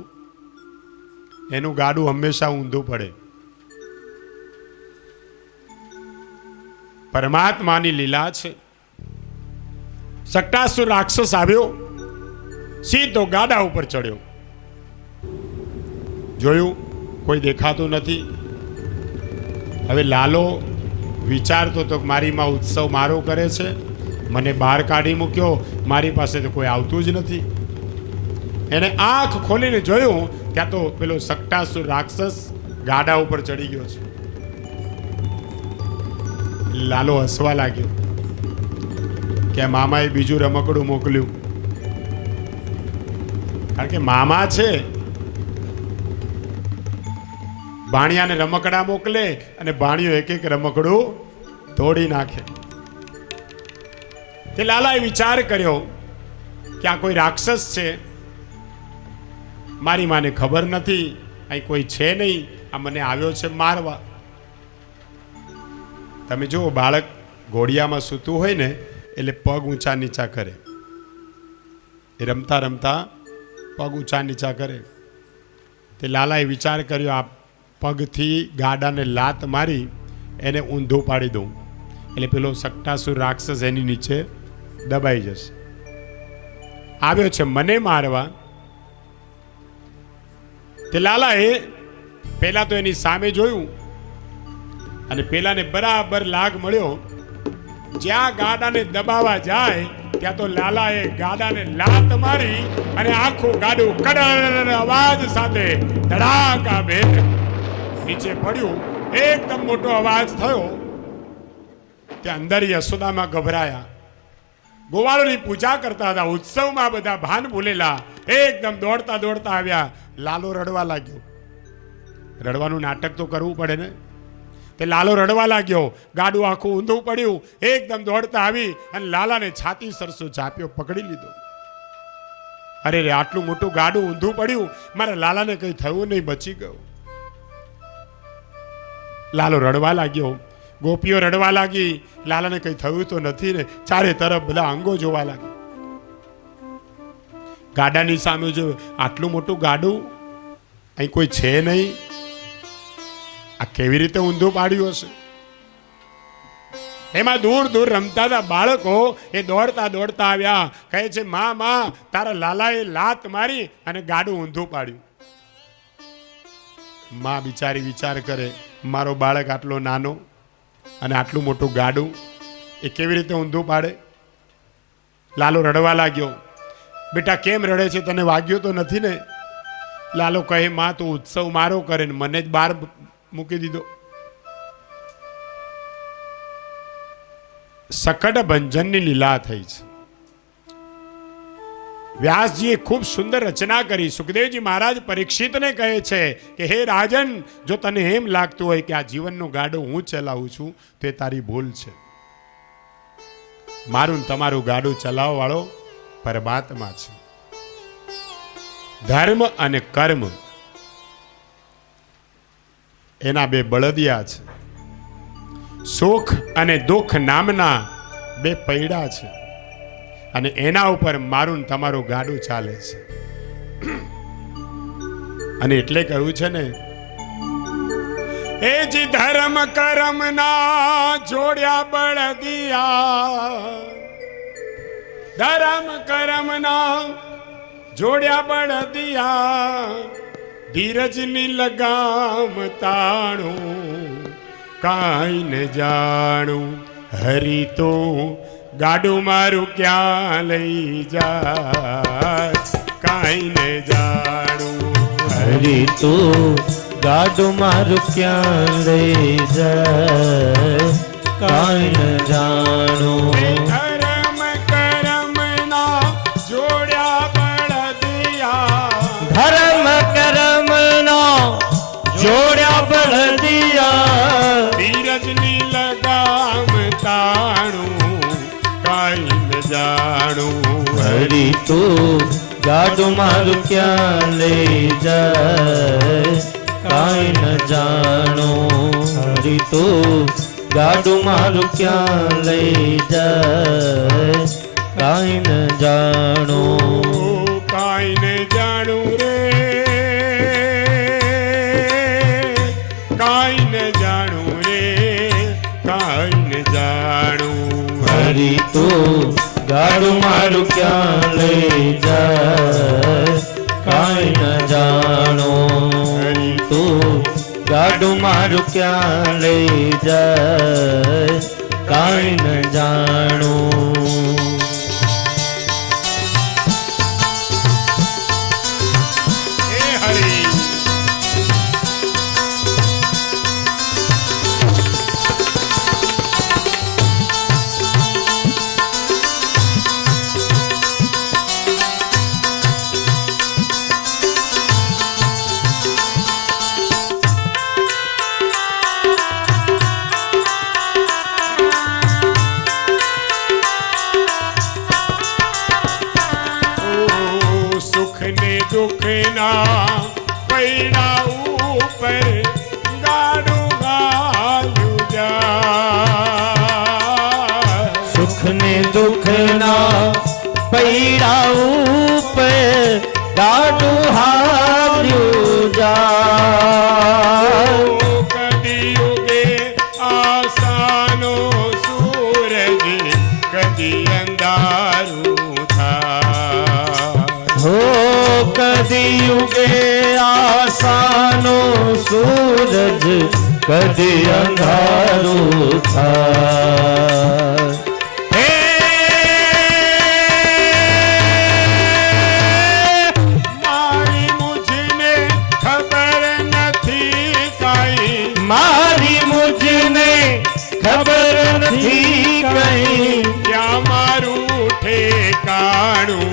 એનું ગાડું હંમેશા ઊંધું પડે. પરમાત્માની લીલા છે. સટ્ટાસુર રાક્ષસ આવ્યો, સીધો ગાડા ઉપર ચડ્યો. જોયું કોઈ દેખાતું નથી. હવે લાલો વિચારતો તો મારી માં ઉત્સવ મારો કરે છે, મને બહાર કાઢી મૂક્યો, મારી પાસે તો કોઈ આવતું જ નથી. એને આંખ ખોલીને જોયું ત્યાં તો પેલો સટ્ટાસુર રાક્ષસ ગાડા ઉપર ચડી ગયો છે. લાલો હસવા લાગ્યો કે મામાએ બીજું રમકડું મોકલ્યું. કારણ કે મામા છે, ભાણિયાને રમકડા મોકલે અને ભાણિયો એક એક રમકડું તોડી નાખે. તે લાલાએ વિચાર કર્યો કે આ કોઈ રાક્ષસ છે, મારી માને ખબર નથી, અહીં કોઈ છે નહીં, આ મને આવ્યો છે મારવા. તમે જુઓ, બાળક ઘોડિયામાં સૂતું હોય ને એટલે પગ ઊંચા નીચા કરે, એ રમતા રમતા પગ ઊંચા નીચા કરે. તે લાલાએ વિચાર કર્યો આ પગથી ગાડાને લાત મારી એને ઊંધું પાડી દઉં, એટલે પેલો સટ્ટાસુર રાક્ષસ એની નીચે દબાઈ જશે. આવ્યો છે મને મારવા. તે લાલાએ પહેલા તો એની સામે જોયું અને પેલાને બરાબર લાગ મળ્યો. જ્યાં ગાડાને દબાવવા જાય ત્યાં તો લાલાએ ગાડાને લાત મારી અને આખું ગાડું કડર અવાજ સાથે ધડાકા ભેર નીચે પડ્યું. એકદમ મોટો અવાજ થયો. ત્યાં અંદર યશોદામાં ગભરાયા. ગોવાળોની પૂજા કરતા હતા, ઉત્સવમાં બધા ભાન ભૂલેલા એકદમ દોડતા દોડતા આવ્યા. લાલો રડવા લાગ્યો. રડવાનું નાટક તો કરવું પડે ને. તે લાલો રડવા લાગ્યો, ગાડું આખું ઊંધું પડ્યું. એકદમ દોડતા આવી અને લાલાને છાતી સરસો ચાપ્યો, પકડી લીધો. અરે રે, આટલું મોટું ગાડું ઊંધું પડ્યું, મારા લાલાને કઈ થયું નહીં, બચી ગયો. લાલો રડવા લાગ્યો, ગોપીઓ રડવા લાગી, લાલાને કઈ થયું તો નથી ને. ચારે તરફ બધા અંગો જોવા લાગ્યા. ગાડાની સામે જોયું, આટલું મોટું ગાડું, અહીં કોઈ છે નહીં, આ કેવી રીતે ઊંધું પાડ્યું હશે. એમાં દૂર દૂર રમતા હતા બાળકો, એ દોડતા દોડતા આવ્યા. કહે છે માં માં, તારા લાલાએ લાત મારી અને ગાડું ઊંધું પાડ્યું. માં બિચારી વિચાર કરે, મારો બાળક આટલો નાનો અને આટલું મોટું ગાડું એ કેવી રીતે ઊંધું પાડે. લાલો રડવા લાગ્યો. બેટા કેમ રડે છે, તને વાગ્યો તો નથી ને? લાલો કહે માં તું ઉત્સવ મારો કરે ને મને જ બહાર મૂકી દીધો. સકટ ભંજનની લીલા થઈ છે. વ્યાસજીએ ખૂબ સુંદર રચના કરી. સુખદેવજી મહારાજ પરીક્ષિતને કહે છે કે હે રાજન, જો તને એમ લાગતું હોય કે આ જીવનનું ગાડું હું ચલાવું છું તો એ તારી ભૂલ છે. મારું તમારું ગાડું ચલાવવા વાળો પરમાત્મા છે. ધર્મ અને કર્મ એના બે બળદિયા છે. સુખ અને દુઃખ નામના બે પૈડા છે અને એના ઉપર મારું તમારું ગાડું ચાલે છે. અને એટલે કહ્યું છે ને, એ જી ધર્મ કર્મ ના જોડ્યા બળદિયા, ધર્મ કર્મ ના જોડ્યા બળદિયા, ધીરજની લગામ તાણું કાંઈ ન જાણું, હરી તો ગાડું મારું ક્યાં લઈ જાય, કાંઈ ન જાણું, હરી તો ગાડું મારું ક્યાં લઈ જાય, કાંઈ ન જાણું. ધર્મ કર્મ ના જોડ્યા બળદિયા, ધર્મ કર્મ નો જોડ્યા બળદિયા, ધીરજની તું ગાડું મારું ક્યાં લઈ જાય કાંઈ ન જાણું હરી તું ગાડું મારું ક્યાં લઈ જાય કાંઈ ન જાણું કાંઈ ને જાણું રે, કાંઈ ને જાણું રે, કાંઈ ને જાણું. હરી તું ગાડું મારું ક્યાં લઈ જાય કાંઈ ન જાણું તું ગાડું મારું ક્યાં લઈ જાય કાંઈ ન જાણું. હે હરી, સુખ ને દુઃખ ના પૈડા ઉપર ગાડું ગાયું જાય. સુખ ને દુઃખ ના પૈડા ઉપર ગાડું હાર્યું જાય. કદી ઉગે આસાનો સૂરજ, કદી અંધારું થાય. હો કદી ઉગે આસાનો સૂરજ કદી અંધારું થાય. હે મારી મુझને ખબર નથી કાંઈ, મારી મુझને ખબર નથી કઈ ક્યાં મારું ઠેકાણું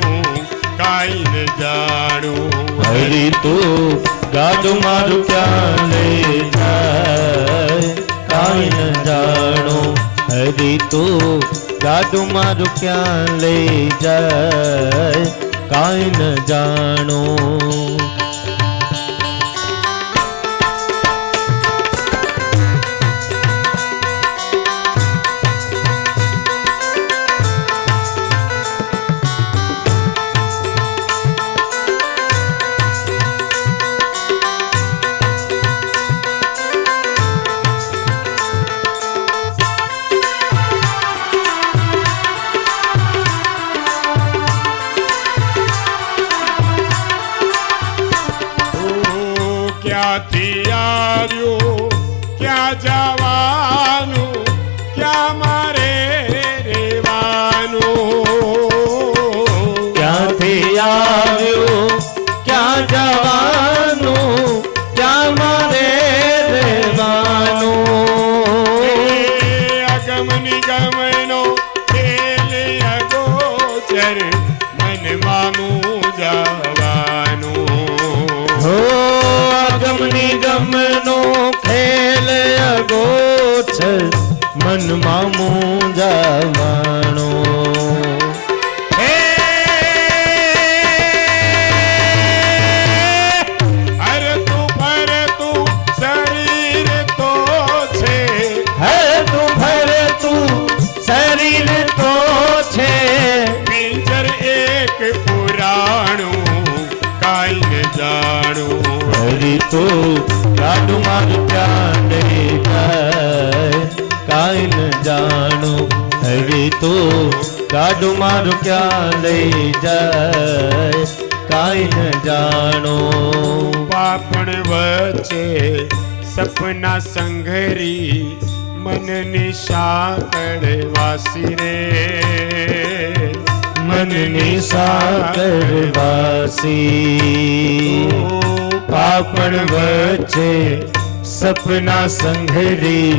કાંઈ ન જાણું. હરી તું ગાડું મારું ક્યાં લઈ જાય કાંઈ ન જાણું. હરી તું ગાડું મારું ક્યાં લઈ જાય કાંઈ ન જાણું. ક્યાંથી આવ્યો, ક્યાં જવાનું, ક્યાં મારે રહેવાનું. ક્યાંથી આવ્યું ક્યાં જવાનું ક્યાં મારે રહેવાનું. અગમ નિગમનો ખેલ અગોચર, મનમાં મૂંઝાવાનું. હો અગમ નિગમનો ખેલ અગોચર મનમાં મૂંઝાવાનો. હરતું ફરતું શરીર તો છે, હરતું ફરતું શરીર તો છે પિંજર એક પુરાણું કાંઈ ન જાણું. હરી તું ગાડું મારું ક્યાં લઈ જાય કાંઈ ન જાણું. હરી તું ગાડું મારું ક્યાં લઈ જાય કાંઈ ન જાણું. પાપણ વચ્ચે સપના સંઘરી, મનની સાંકળ વાસી રે. મનની સાકર વાસી પાપણ વચ્ચે સપના સંઘરી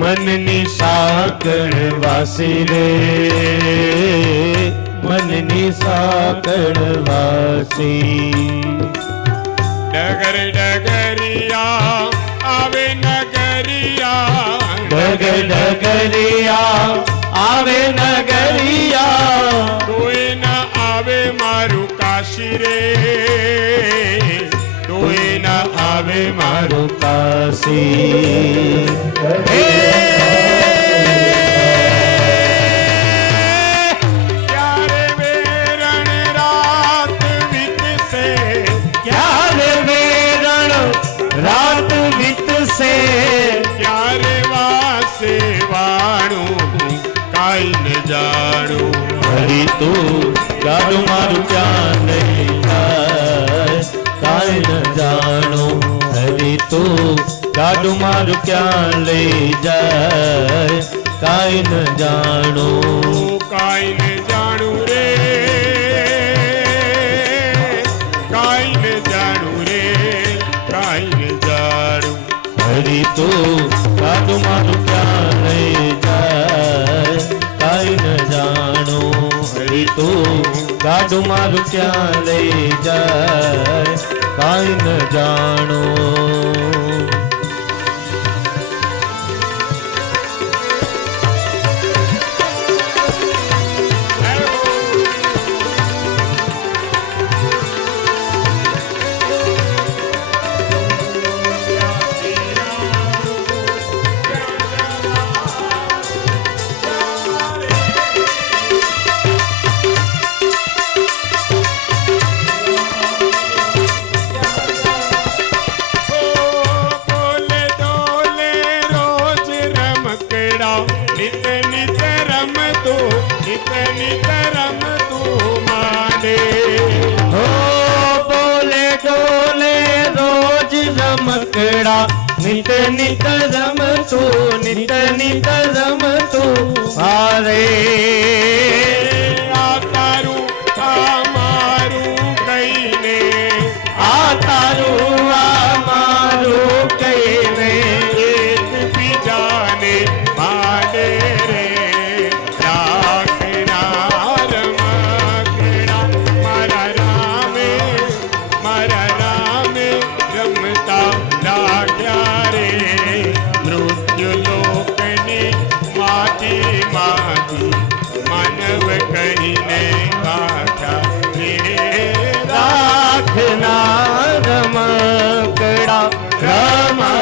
મનની સાકર વાસી રે. મનની સાકર વાસી. ડગર ડગરિયા આવે નગરિયા, ડગર ડગરિયા આવે નગરિયા કોઈ ન આવે વાસી ક્યારે વેરણ રાત વીતશે, ક્યારે વેરણ રાત વીતશે, ક્યારે વાસે વાણું કાંઈ ન જાણું. હરી તું ગાડું મારું ક્યાં લઈ જાય કાંઈ ન જાણું. હરી તું ગાડું મારું ક્યાં લઈ જાય કાંઈ ન જાણું. કાંઈ ન જાણું રે, કાંઈ ન જાણું રે, કાંઈ ન જાણું. હરી તું ગાડું મારું ક્યાં લઈ જાય કાંઈ ન જાણું. હરી તું ગાડું મારું ક્યાં લઈ જાય કાંઈ ન જાણું. બોલે ડોલે રોજ રમકડા, નિત નિત રમતું, નિત નિત રમતું માને. હો બોલે ડોલે રોજ રમકડા, નિત નિત રમતું, નિત નિત રમતું હારે. આ તારું આ મારું કહીને, આ તારું આ મારું કહીને એકબીજાને માને રે. રાખના રમકડા મારા રામે, મારા રામે રમતા લાગ્યા રે. મૃત્યુ લોકની માટીમાંથી માનવ કહીને કાઢ્યા રે. રાખના રમકડા રમકડા.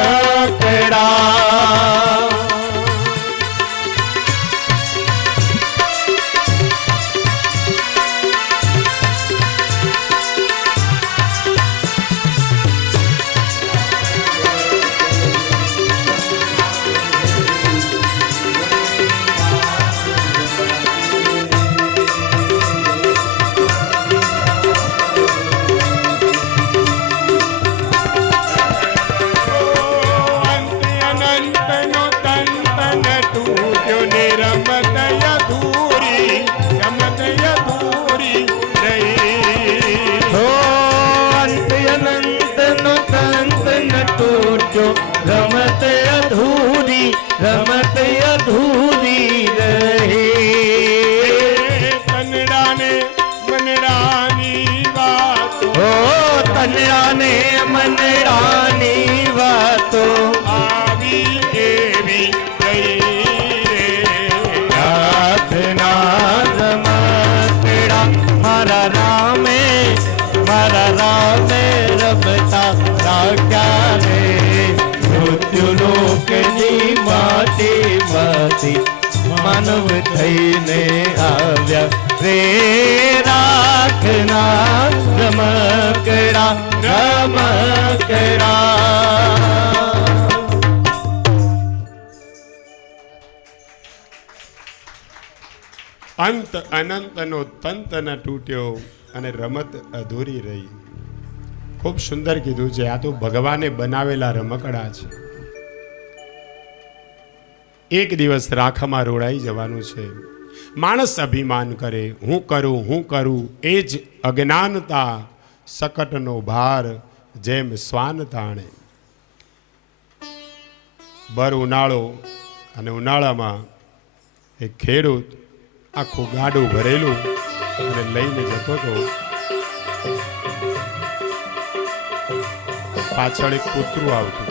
અનંતનો તંતન તૂટ્યો ને રમત અધૂરી, રમત અધૂરી રહી. હો અંત અનંતનો તંત ન તૂટ્યો, રમત અધૂરી, રમત અધૂરી રહી. તનડાને મનડાની વાતો, હો તનડાને મનડાની વાતો આવી એવી ગઈ રે. રાખના રમકડા મારા રામે, મારા રામે રમતા રાખ્યા રે. મૃત્યુ લોકની માટીમાંથી માનવ થઈને આવ્યા રે. રાખના રમકડા રમકડા. અંત અનંતનો તંત ન તૂટ્યો અને રમત અધૂરી રહી. ખૂબ સુંદર કીધું છે. આ તો ભગવાને બનાવેલા રમકડા છે. એક દિવસ રાખમાં રોડાઈ જવાનું છે. માણસ અભિમાન કરે, હું કરું, એ જ અજ્ઞાનતા સકટનો ભાર જેમ શ્વાન તાણે. ભર ઉનાળો અને ઉનાળામાં એક ખેડૂત આખું ગાડું ભરેલું અને લઈને જતો હતો. પાછળ એક કૂતરું આવતું.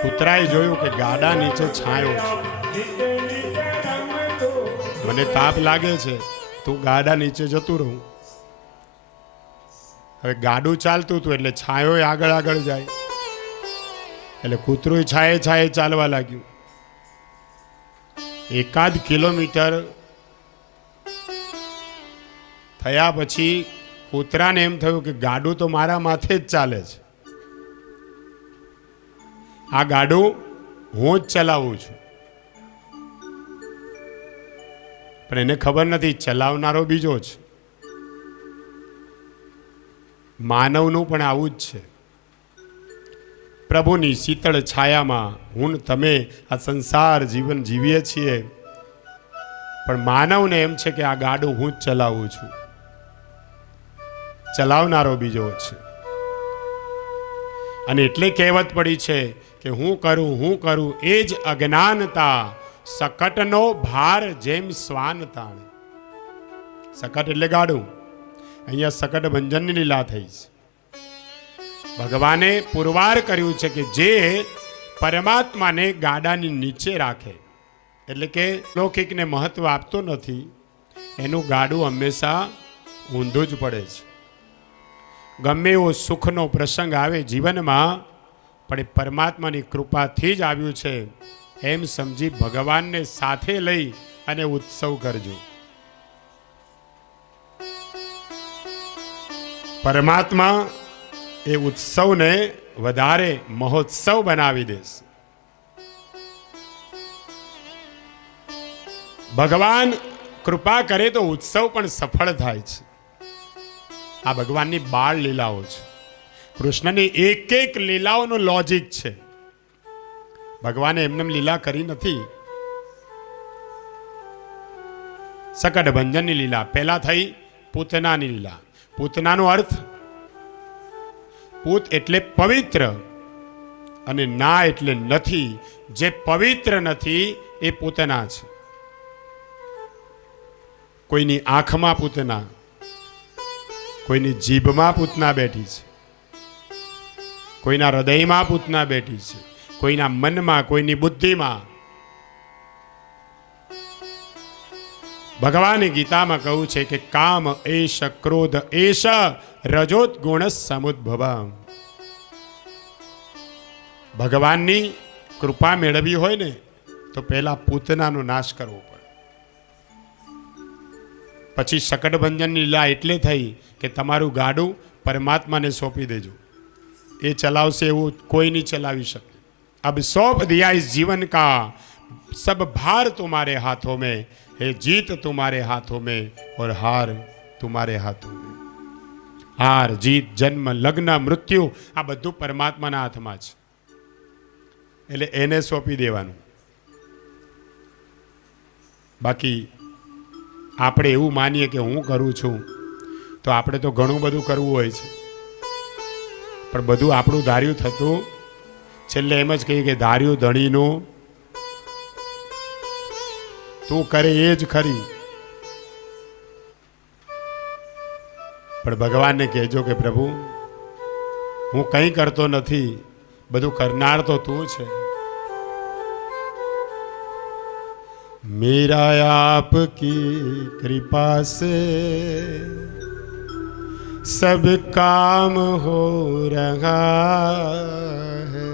કૂતરાએ જોયું કે ગાડા નીચે છાંયો છે. મને તાપ લાગે છે, તું ગાડા નીચે જતું રહું. હવે ગાડું ચાલતું હતું એટલે છાંયો આગળ આગળ જાય. એટલે કૂતરું છાયે છાયે ચાલવા લાગ્યું. 1 કિલોમીટર થયા પછી કૂતરાને એમ થયું કે ગાડું તો મારા માથે જ ચાલે છે, આ ગાડું હું જ ચલાવું છું. પણ એને ખબર નથી ચલાવનારો બીજો છે. માનવનું પણ આવું જ છે. પ્રભુની શીતળ છાયામાં હું ને તમે આ સંસાર જીવન જીવીએ છીએ, પણ માનવને એમ છે કે આ ગાડું હું જ ચલાવું છું, ચલાવનારો બીજો છે. અને એટલે કહેવત પડી છે કે હું કરું એ જ અજ્ઞાનતા, સકટનો ભાર જેમ શ્વાન તાણે. સકટ એટલે ગાડું. અહીંયા સકટ ભંજનની લીલા થઈ છે. ભગવાને પુરવાર કર્યું છે કે જે પરમાત્માને ગાડાની નીચે રાખે, એટલે કે લૌકિકને મહત્વ આપતો નથી, એનું ગાડું હંમેશા ઊંધું જ પડે છે. ગમે એવો સુખનો પ્રસંગ આવે જીવનમાં, પણ એ પરમાત્માની કૃપાથી જ આવ્યું છે એમ સમજી ભગવાનને સાથે લઈ અને ઉત્સવ કરજો. પરમાત્મા એ ઉત્સવને વધારે મહોત્સવ બનાવી દેશે. ભગવાન કૃપા કરે તો ઉત્સવ પણ સફળ થાય છે. આ ભગવાનની બાળ લીલાઓ છે. કૃષ્ણની એક એક લીલાઓનું લોજિક છે. ભગવાને એમને લીલા કરી નથી. સકટ ભંજનની લીલા પહેલા થઈ, પૂતનાની લીલા. પૂતનાનો અર્થ, પૂત એટલે પવિત્ર અને ના એટલે નથી. જે પવિત્ર નથી એ પૂતના છે. કોઈની આંખમાં પૂતના, કોઈની જીભમાં પૂતના બેઠી છે, કોઈના હૃદયમાં પૂતના બેઠી છે, કોઈના મનમાં, કોઈની બુદ્ધિમાં. ભગવાને ગીતામાં કહ્યું છે કે કામ એશ ક્રોધ એશ રજોત ગુણ સમુદ્ભવ. ભગવાનની કૃપા મેળવી હોય ને તો પહેલા પૂતનાનો નાશ કરવો પડે. પછી શકટભંજનની લીલા એટલે થઈ કે તમારું ગાડું પરમાત્માને સોંપી દેજો, એ ચલાવશે, એવું કોઈ નહીં ચલાવી શકે. अब सौंप दिया इस जीवन का सब भार तुम्हारे हाथों में, है जीत तुम्हारे हाथों में और हार तुम्हारे हाथों में. हार जीत जन्म लग्न मृत्यु આ બધું પરમાત્માના હાથમાં છે. એટલે એને સોંપી દેવાનું. બાકી આપણે એવું માનીએ કે હું કરું છું તો આપણે તો ઘણું બધું કરવું હોય છે, પણ બધું આપણું ધાર્યું થતું છેલ્લે એમ જ કહીએ કે ધાર્યું ધણીનું તું કરે એ જ ખરી. પણ ભગવાનને કહેજો કે પ્રભુ હું કંઈ કરતો નથી, બધું કરનાર તો તું છે. मेरा आपकी कृपा से सब काम हो रहा है.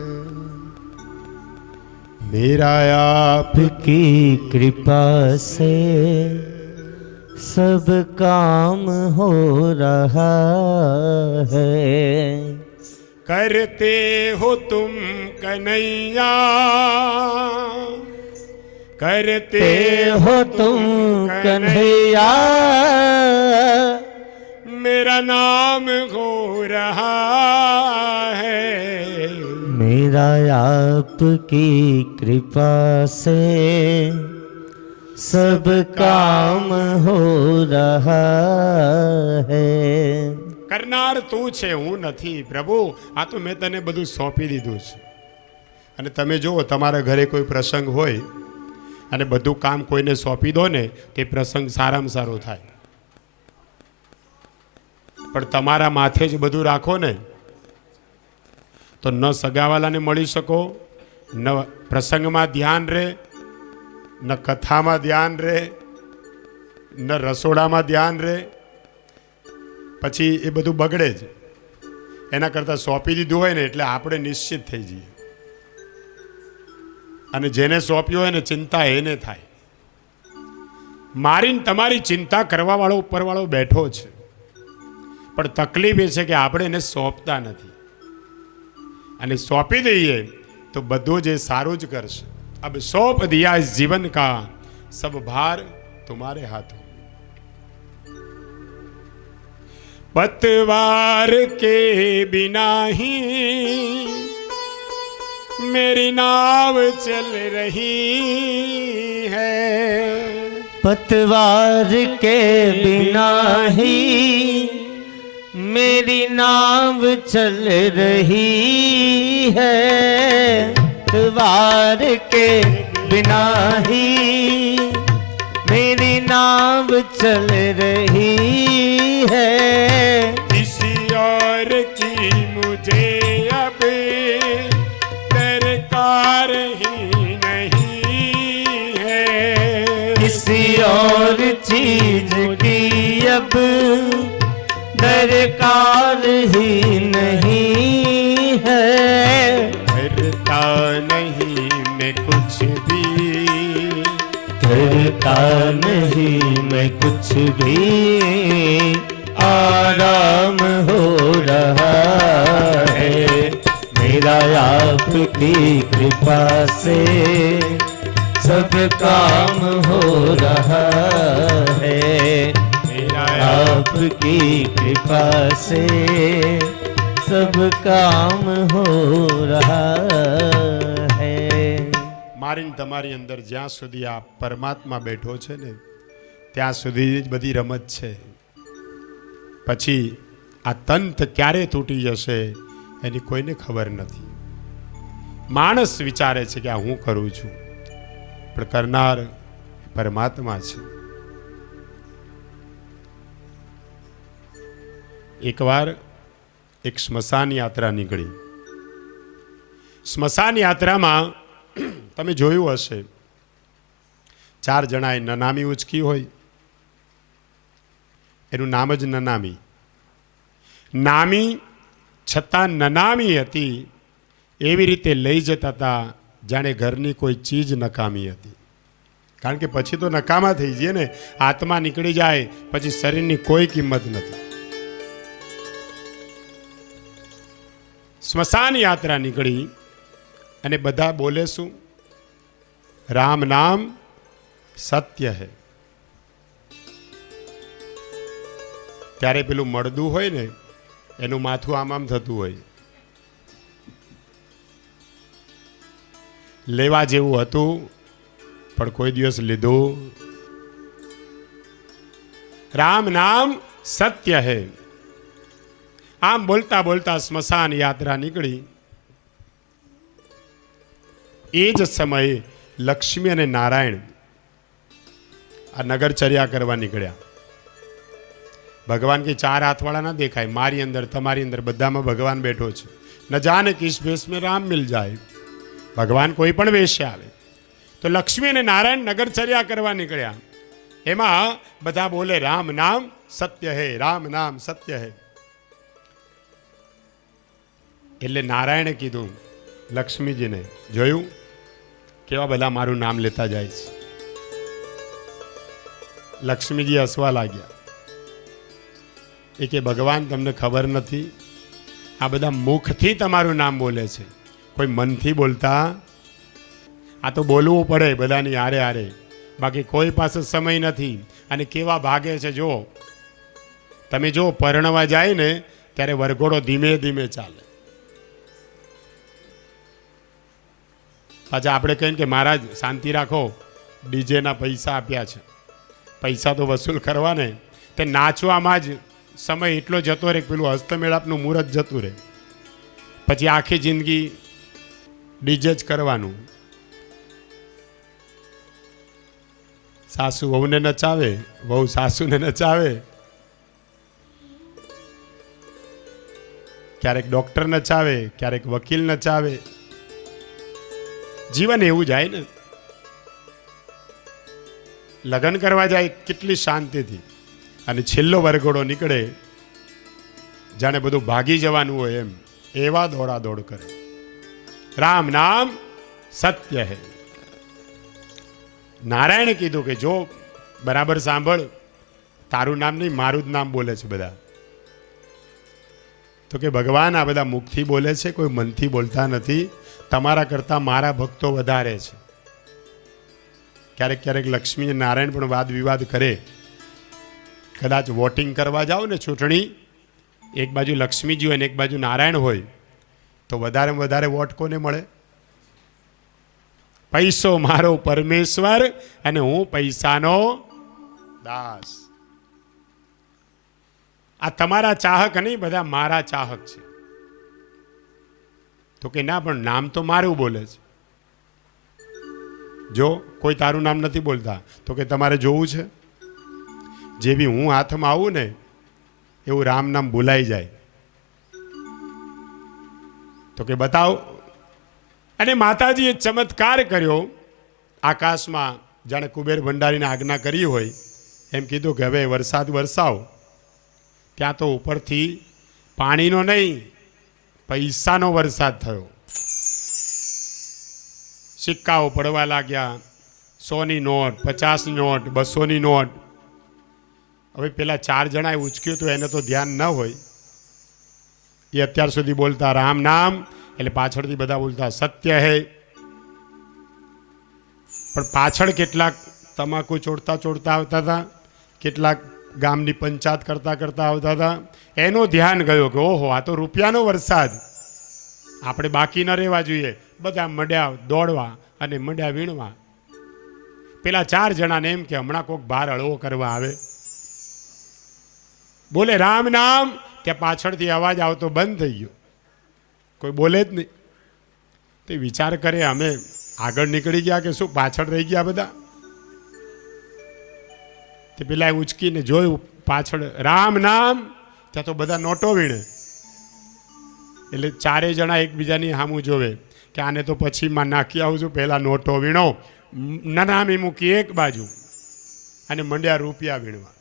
मेरा आपकी कृपा से सब काम हो रहा है. करते हो तुम कन्हैया, करते हो तुम कन्हैया, मेरा नाम हो रहा है. मेरा आपकी कृपा से सब काम हो रहा है. કરનાર તું છે, હું નથી. પ્રભુ આ તો મેં તને બધું સોંપી દીધું છે. અને તમે જુઓ તમારા ઘરે કોઈ પ્રસંગ હોય અને બધું કામ કોઈને સોંપી દો ને તે પ્રસંગ સારામાં સારો થાય. પણ તમારા માથે જ બધું રાખો ને તો ન સગાવાલાને મળી શકો, ન પ્રસંગમાં ધ્યાન રહે, ન કથામાં ધ્યાન રહે, ન રસોડામાં ધ્યાન રહે. પછી એ બધું બગડે જ. એના કરતાં સોંપી દીધું હોય ને એટલે આપણે નિશ્ચિત થઈ જઈએ અને જેને સોંપ્યો હોય ને ચિંતા એને થાય. મારીને તમારી ચિંતા કરવા વાળો ઉપરવાળો બેઠો છે, પણ તકલીફ એ છે કે આપણે એને સોંપતા નથી. અને સોંપી દઈએ તો બધું જે સારું જ કરશે. अब सौंप दिया इस जीवन का सब भार तुम्हारे हाथों. पतवार के बिना ही मेरी नाव चल रही है. पतवार के बिना ही मेरी नाव चल रही है. पतवार के बिना ही मेरी नाव चल रही है. किसी और की मुझे अब दरकार ही नहीं है. किसी और चीज की अब दरकार ही नहीं है. करता नहीं मैं कुछ भी, करता नहीं मैं कुछ भी, आराम हो रहा है मेरा आपकी कृपा से. सब काम हो रहा है मेरा आपकी कृपा से. सब काम हो रहा है. મારી ને તમારી અંદર જ્યાં સુધી આ પરમાત્મા બેઠો છે ને ત્યાં સુધી જ બધી રમત છે. પછી આ તંત ક્યારે તૂટી જશે એની કોઈને ખબર નથી. માણસ વિચારે છે કે આ હું કરું છું, પણ કરનાર પરમાત્મા છે. એકવાર એક સ્મશાન યાત્રા નીકળી. સ્મશાન યાત્રામાં તમે જોયું હશે 4 જણાએ નનામી ઉચકી હોય. એનું નામ જ નનામી. નામી છતાં નનામી હતી એવી રીતે લઈ જતા હતા જાણે ઘરની કોઈ ચીજ નકામી હતી. કારણ કે પછી તો નકામા થઈ જઈએ ને. આત્મા નીકળી જાય પછી શરીરની કોઈ કિંમત નથી. સ્મશાન યાત્રા નીકળી અને બધા બોલે શું? રામ નામ સત્ય હૈ. ત્યારે પેલું મળદું હોય ને એનું માથું આમ આમ થતું હોય. લેવા જેવું હતું પણ કોઈ દિવસ લીધું. રામ નામ સત્ય હૈ. આમ બોલતા બોલતા સ્મશાન યાત્રા નીકળી. એ જ સમયે લક્ષ્મી અને નારાયણ આ નગરચર્યા કરવા નીકળ્યા. ભગવાન કે 4 હાથવાળા ના દેખાય. મારી અંદર તમારી અંદર બધામાં ભગવાન બેઠો છે. ન જાને કિસ વેશ में રામ મિલ જાય. ભગવાન કોઈ પણ વેશે આવે. તો લક્ષ્મી અને નારાયણ નગરચર્યા કરવા નીકળ્યા. એમાં બધા બોલે રામ નામ સત્ય હૈ, રામ નામ સત્ય હૈ. એટલે નારાયણે કીધું લક્ષ્મીજીને, જોયું કેવા બધા મારું નામ લેતા જાય છે. લક્ષ્મીજી હસવા લાગ્યા. એ કે ભગવાન તમને ખબર નથી, આ બધા મુખથી તમારું નામ બોલે છે, કોઈ મનથી બોલતા. આ તો બોલવું પડે બધાની હારે હારે, બાકી કોઈ પાસે સમય નથી. અને કેવા ભાગે છે જો તમે જો પરણવા જાય ને ત્યારે વરઘોડો ધીમે ધીમે ચાલે. પાછા આપણે કહીએ કે મહારાજ શાંતિ રાખો, ડીજેના પૈસા આપ્યા છે, પૈસા તો વસૂલ કરવા ને. તે નાચવામાં જ સમય એટલો જતો રહે, પેલું હસ્તમેળાપનું મુહૂર્ત જતું રહે. પછી આખી જિંદગી ડીજે જ કરવાનું. સાસુ વહુને નચાવે, વહુ સાસુને નચાવે, ક્યારેક ડોક્ટર નચાવે, ક્યારેક વકીલ નચાવે. જીવન એવું જાય ને. લગ્ન કરવા જાય કેટલી શાંતિથી, અને છેલ્લો વરઘોડો નીકળે જાણે બધું ભાગી જવાનું હોય એમ, એવા દોડા દોડ કરે. રામ નામ સત્ય હૈ. નારાયણે કીધું કે જો બરાબર સાંભળ, તારું નામ નહીં મારું જ નામ બોલે છે બધા. તો કે ભગવાન આ બધા મુખથી બોલે છે, કોઈ મનથી બોલતા નથી. તમારા કરતાં મારા ભક્તો વધારે છે. ક્યારેક ક્યારેક લક્ષ્મી અને નારાયણ પણ વાદ વિવાદ કરે. કદાચ વોટિંગ કરવા જાઓ ને ચૂંટણી, એક બાજુ લક્ષ્મીજી હોય ને એક બાજુ નારાયણ હોય, તો વધારેમાં વધારે વોટ કોને મળે? પૈસો મારો પરમેશ્વર અને હું પૈસાનો દાસ. આ તમારા ચાહક નહીં, બધા મારા ચાહક છે. તો કે ના, પણ નામ તો મારું બોલે છે. જો કોઈ તારું નામ નથી બોલતા તો કે તમારે જોવું છે, જે બી હું હાથમાં આવું ને એવું રામ નામ બોલાઈ જાય. તો કે બતાવ. અને માતાજીએ ચમત્કાર કર્યો. આકાશમાં જાણે કુબેર ભંડારીને આજ્ઞા કરી હોય એમ કીધું કે હવે વરસાદ વરસાવો. ત્યાં તો ઉપરથી પાણીનો નહીં, પૈસાનો વરસાદ થયો. સિક્કાઓ પડવા લાગ્યા. 100ની નોટ, 50ની નોટ, 200ની નોટ. હવે પેલા 4 જણાએ ઉચક્યું તો એને તો ધ્યાન ન હોય. એ અત્યાર સુધી બોલતા રામ નામ, એટલે પાછળથી બધા બોલતા સત્ય હે. પણ પાછળ કેટલાક તમાકુ ચોડતા ચોડતા આવતા હતા, કેટલાક ગામની પંચાયત કરતા કરતા આવતા હતા. એનું ધ્યાન ગયું કે ઓહો, આ તો રૂપિયાનો વરસાદ, આપણે બાકી ન રહેવા જોઈએ. બધા મંડ્યા દોડવા અને મંડ્યા વીણવા. પેલા 4 જણાને એમ કે હમણાં કોઈક બહાર હળવો કરવા આવે, બોલે રામ નામ. ત્યાં પાછળથી અવાજ આવતો બંધ થઈ ગયો, કોઈ બોલે જ નહીં. તે વિચાર કરે અમે આગળ નીકળી ગયા કે શું પાછળ રહી ગયા બધા. તે પેલા ઉચકીને જોયું પાછળ રામ નામ, ત્યાં તો બધા નોટો વીણે. એટલે 4 જણા એકબીજાની સામું જોવે કે આને તો પછી માં નાખી આવું છું, પહેલા નોટો વીણો, નનામી મૂકી એક બાજુ અને મંડ્યા રૂપિયા વીણવા.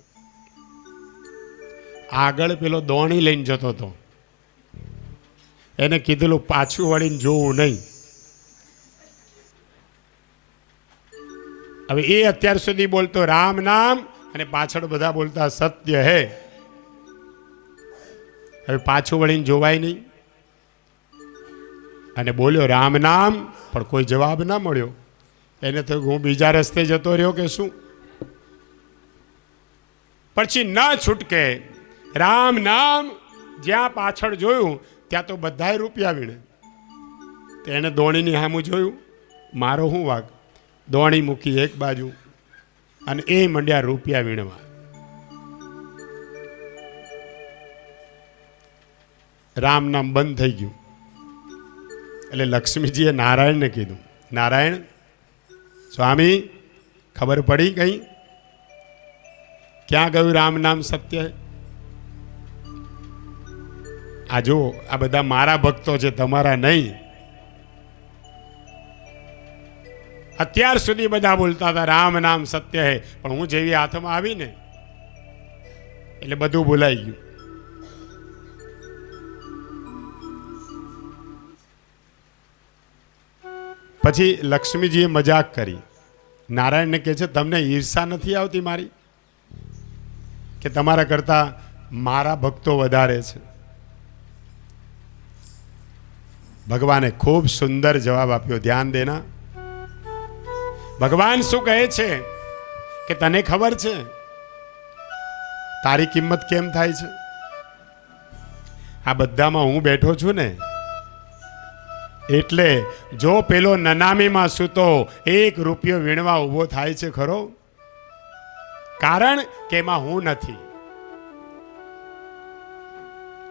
આગળ પેલો દોણી લઈને જતો હતો, એને કીધેલું પાછું વળીને જોવું નહીં. હવે એ અત્યાર સુધી બોલતો રામ નામ અને પાછળ બધા બોલતા સત્ય હે. હવે પાછું વળીને જોવાય નહીં અને બોલ્યો રામ નામ, પણ કોઈ જવાબ ના મળ્યો. એને તો હું બીજા રસ્તે જતો રહ્યો કે શું. પછી ન છૂટકે રામ નામ. જ્યાં પાછળ જોયું ત્યાં તો બધાય રૂપિયા વીણે. એને દોણીની સામું જોયું, મારો શું વાગ. દોણી મૂકી એક બાજુ અને એ મંડ્યા રૂપિયા વીણવા. રામ નામ બંધ થઈ ગયું. એટલે લક્ષ્મીજીએ નારાયણને કીધું, નારાયણ સ્વામી, ખબર પડી કઈ? ક્યાં ગયું રામ નામ સત્ય? આ જો, આ બધા મારા ભક્તો છે, તમારા નહીં. અત્યાર સુધી બધા બોલતા હતા રામ નામ સત્ય હે, પણ હું જેવી હાથમાં આવીને એટલે બધું ભૂલાઈ ગયું. પછી લક્ષ્મીજીએ મજાક કરી. નારાયણને કહે છે તમને ઈર્ષા નથી આવતી મારી, કે તમારા કરતા મારા ભક્તો વધારે છે? ભગવાને ખૂબ સુંદર જવાબ આપ્યો. ધ્યાન દેના. ભગવાન શું કહે છે કે તને ખબર છે તારી કિંમત કેમ થાય છે? આ બધામાં હું બેઠો છું ને, એટલે જો પેલો નનામીમાં સૂતો 1 રૂપિયો વીણવા ઊભો થાય છે ખરો, કારણ કે એમાં હું નથી.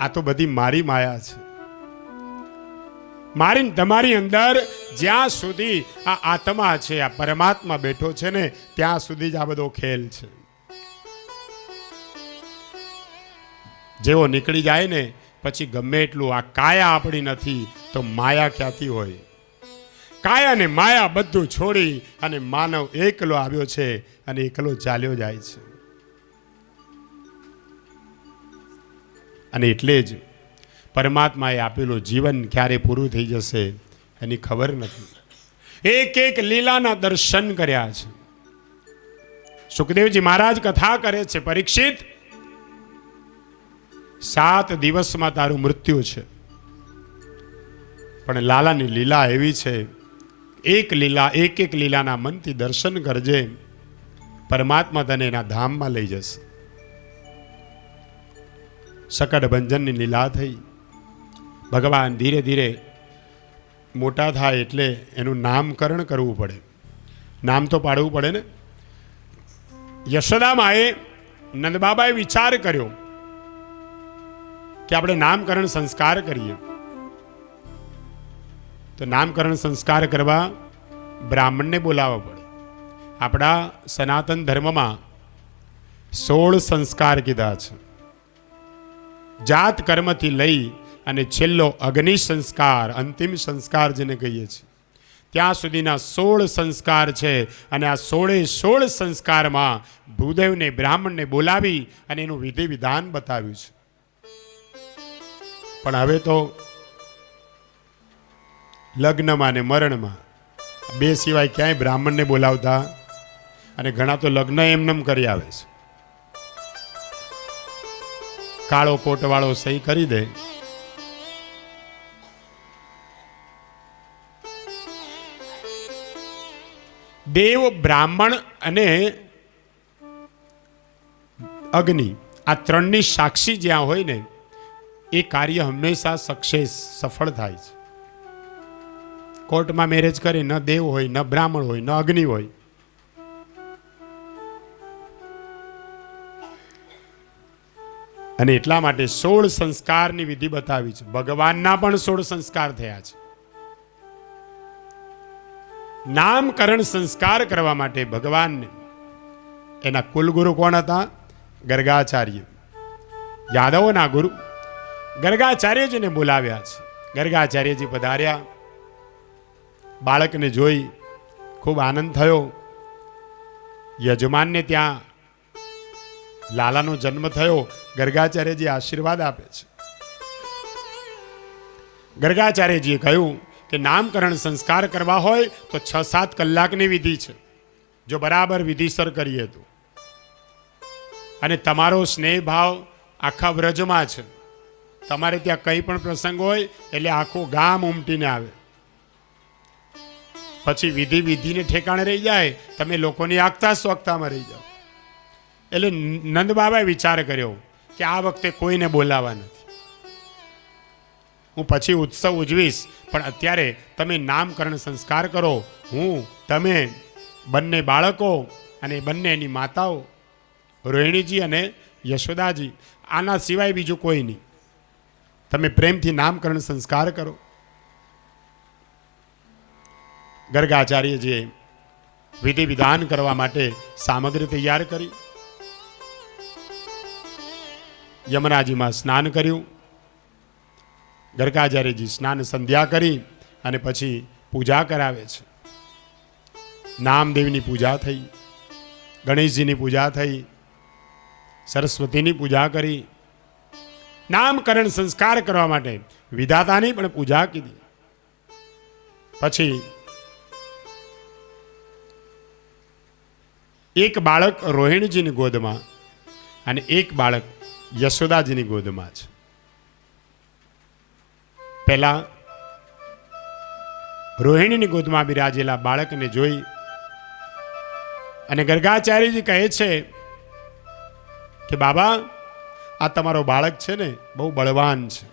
આ તો બધી મારી માયા છે. મારી તમારી અંદર જ્યાં સુધી આ આત્મા છે, આ પરમાત્મા બેઠો છે ને, ત્યાં સુધી જ આ બધો ખેલ છે. જેવો નીકળી જાય ને પછી ગમે એટલું, આ કાયા આપણી નથી તો માયા ક્યાંથી હોય? કાયા ને માયા બધું છોડી અને માનવ એકલો આવ્યો છે અને એકલો ચાલ્યો જાય છે. અને એટલે જ પરમાત્માએ આપેલું જીવન ક્યારે પૂરું થઈ જશે એની ખબર નથી. એક એક લીલાના દર્શન કર્યા છે. સુખદેવજી મહારાજ કથા કરે છે, પરીક્ષિત 7 દિવસમાં તારું મૃત્યુ છે. પણ લાલાની લીલા એવી છે, એક લીલાના મનથી દર્શન કરજે, પરમાત્મા તને એના ધામમાં લઈ જશે. શકટ ભંજનની લીલા થઈ. ભગવાન ધીરે ધીરે મોટા થાય એટલે એનું નામકરણ કરવું પડે, નામ તો પાડવું પડે ને. યશોદામાએ નંદબાબાએ વિચાર કર્યો કે આપણે નામકરણ સંસ્કાર કરીએ. તો નામકરણ સંસ્કાર કરવા બ્રાહ્મણને બોલાવવા પડે. આપણા સનાતન ધર્મમાં 16 સંસ્કાર કીધા છે. જાત કર્મથી લઈ અને છેલ્લો અગ્નિ સંસ્કાર, અંતિમ સંસ્કાર જેને કહીએ છીએ, ત્યાં સુધીના 16 સંસ્કાર છે. અને આ 16 સંસ્કારમાં ભૂદેવને બ્રાહ્મણને બોલાવી અને એનું વિધિ વિધાન બતાવ્યું છે. પણ હવે તો લગ્નમાં ને મરણમાં 2 સિવાય ક્યાંય બ્રાહ્મણને બોલાવતા, અને ઘણા તો લગ્ન એમનેમ કરી આવે છે. કાળો કોટવાળો સહી કરી દે, દેવ, બ્રાહ્મણ અને અગ્નિ, આ 3ની સાક્ષી જ્યાં હોય ને એ કાર્ય હંમેશા સફળ થાય છે. કોર્ટમાં મેરેજ કરી ન દેવ હોય, ન બ્રાહ્મણ હોય, ન અગ્નિ હોય. અને એટલા માટે 16 સંસ્કારની વિધિ બતાવી છે. ભગવાનના પણ 16 સંસ્કાર થયા છે. નામકરણ સંસ્કાર કરવા માટે ભગવાનને એના કુલગુરુ કોણ હતા? ગર્ગાચાર્ય. યાદવોના ગુરુ ગર્ગાચાર્યજીને બોલાવ્યા છે. ગર્ગાચાર્યજી પધાર્યા. બાળકને જોઈ ખૂબ આનંદ થયો. યજમાનને ત્યાં લાલાનો જન્મ થયો. ગર્ગાચાર્યજી આશીર્વાદ આપે છે. ગર્ગાચાર્યજીએ કહ્યું કે નામકરણ સંસ્કાર કરવા હોય તો 6-7 કલાકની વિધિ છે, જો બરાબર વિધિસર કરીએ તો. અને તમારો સ્નેહ ભાવ આખા વ્રજમાં છે. તમારે ત્યાં કંઈ પણ પ્રસંગ હોય એટલે આખું ગામ ઉમટીને આવે. પછી વિધિને ઠેકાણે રહી જાય, તમે લોકોની આગતા સ્વગતામાં રહી જાઓ. એટલે નંદ બાબાએ વિચાર કર્યો કે આ વખતે કોઈને બોલાવવા નથી. હું પછી ઉત્સવ ઉજવીશ, પણ અત્યારે તમે નામકરણ સંસ્કાર કરો. હું, તમે, બંને બાળકો અને બંને એની માતાઓ રોહિણીજી અને યશોદાજી, આના સિવાય બીજું કોઈ નહીં. તમે પ્રેમથી નામકરણ સંસ્કાર કરો. ગર્ગાચાર્યજીએ વિધિ વિધાન કરવા માટે સામગ્રી તૈયાર કરી. યમુનાજીમાં સ્નાન કર્યું. ગર્ગાચાર્યજી સ્નાન સંધ્યા કરી અને પછી પૂજા કરાવે છે. નામદેવની પૂજા થઈ, ગણેશજીની પૂજા થઈ, સરસ્વતીની પૂજા કરી. નામકરણ સંસ્કાર કરવા માટે વિધાતાની પણ પૂજા કીધી. પછી એક બાળક રોહિણીજીની ગોદમાં અને એક બાળક યશોદાજીની ગોદમાં છે. પહેલા રોહિણીની ગોદમાં બિરાજેલા બાળકને જોઈ અને ગર્ગાચાર્યજી કહે છે કે બાબા, આ તમારો બાળક છે ને બહુ બળવાન છે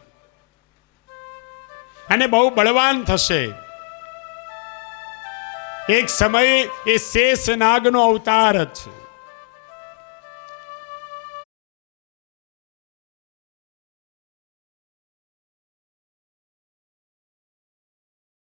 અને બહુ બળવાન થશે. એક સમયે એ શેષનાગનો અવતાર જ છે.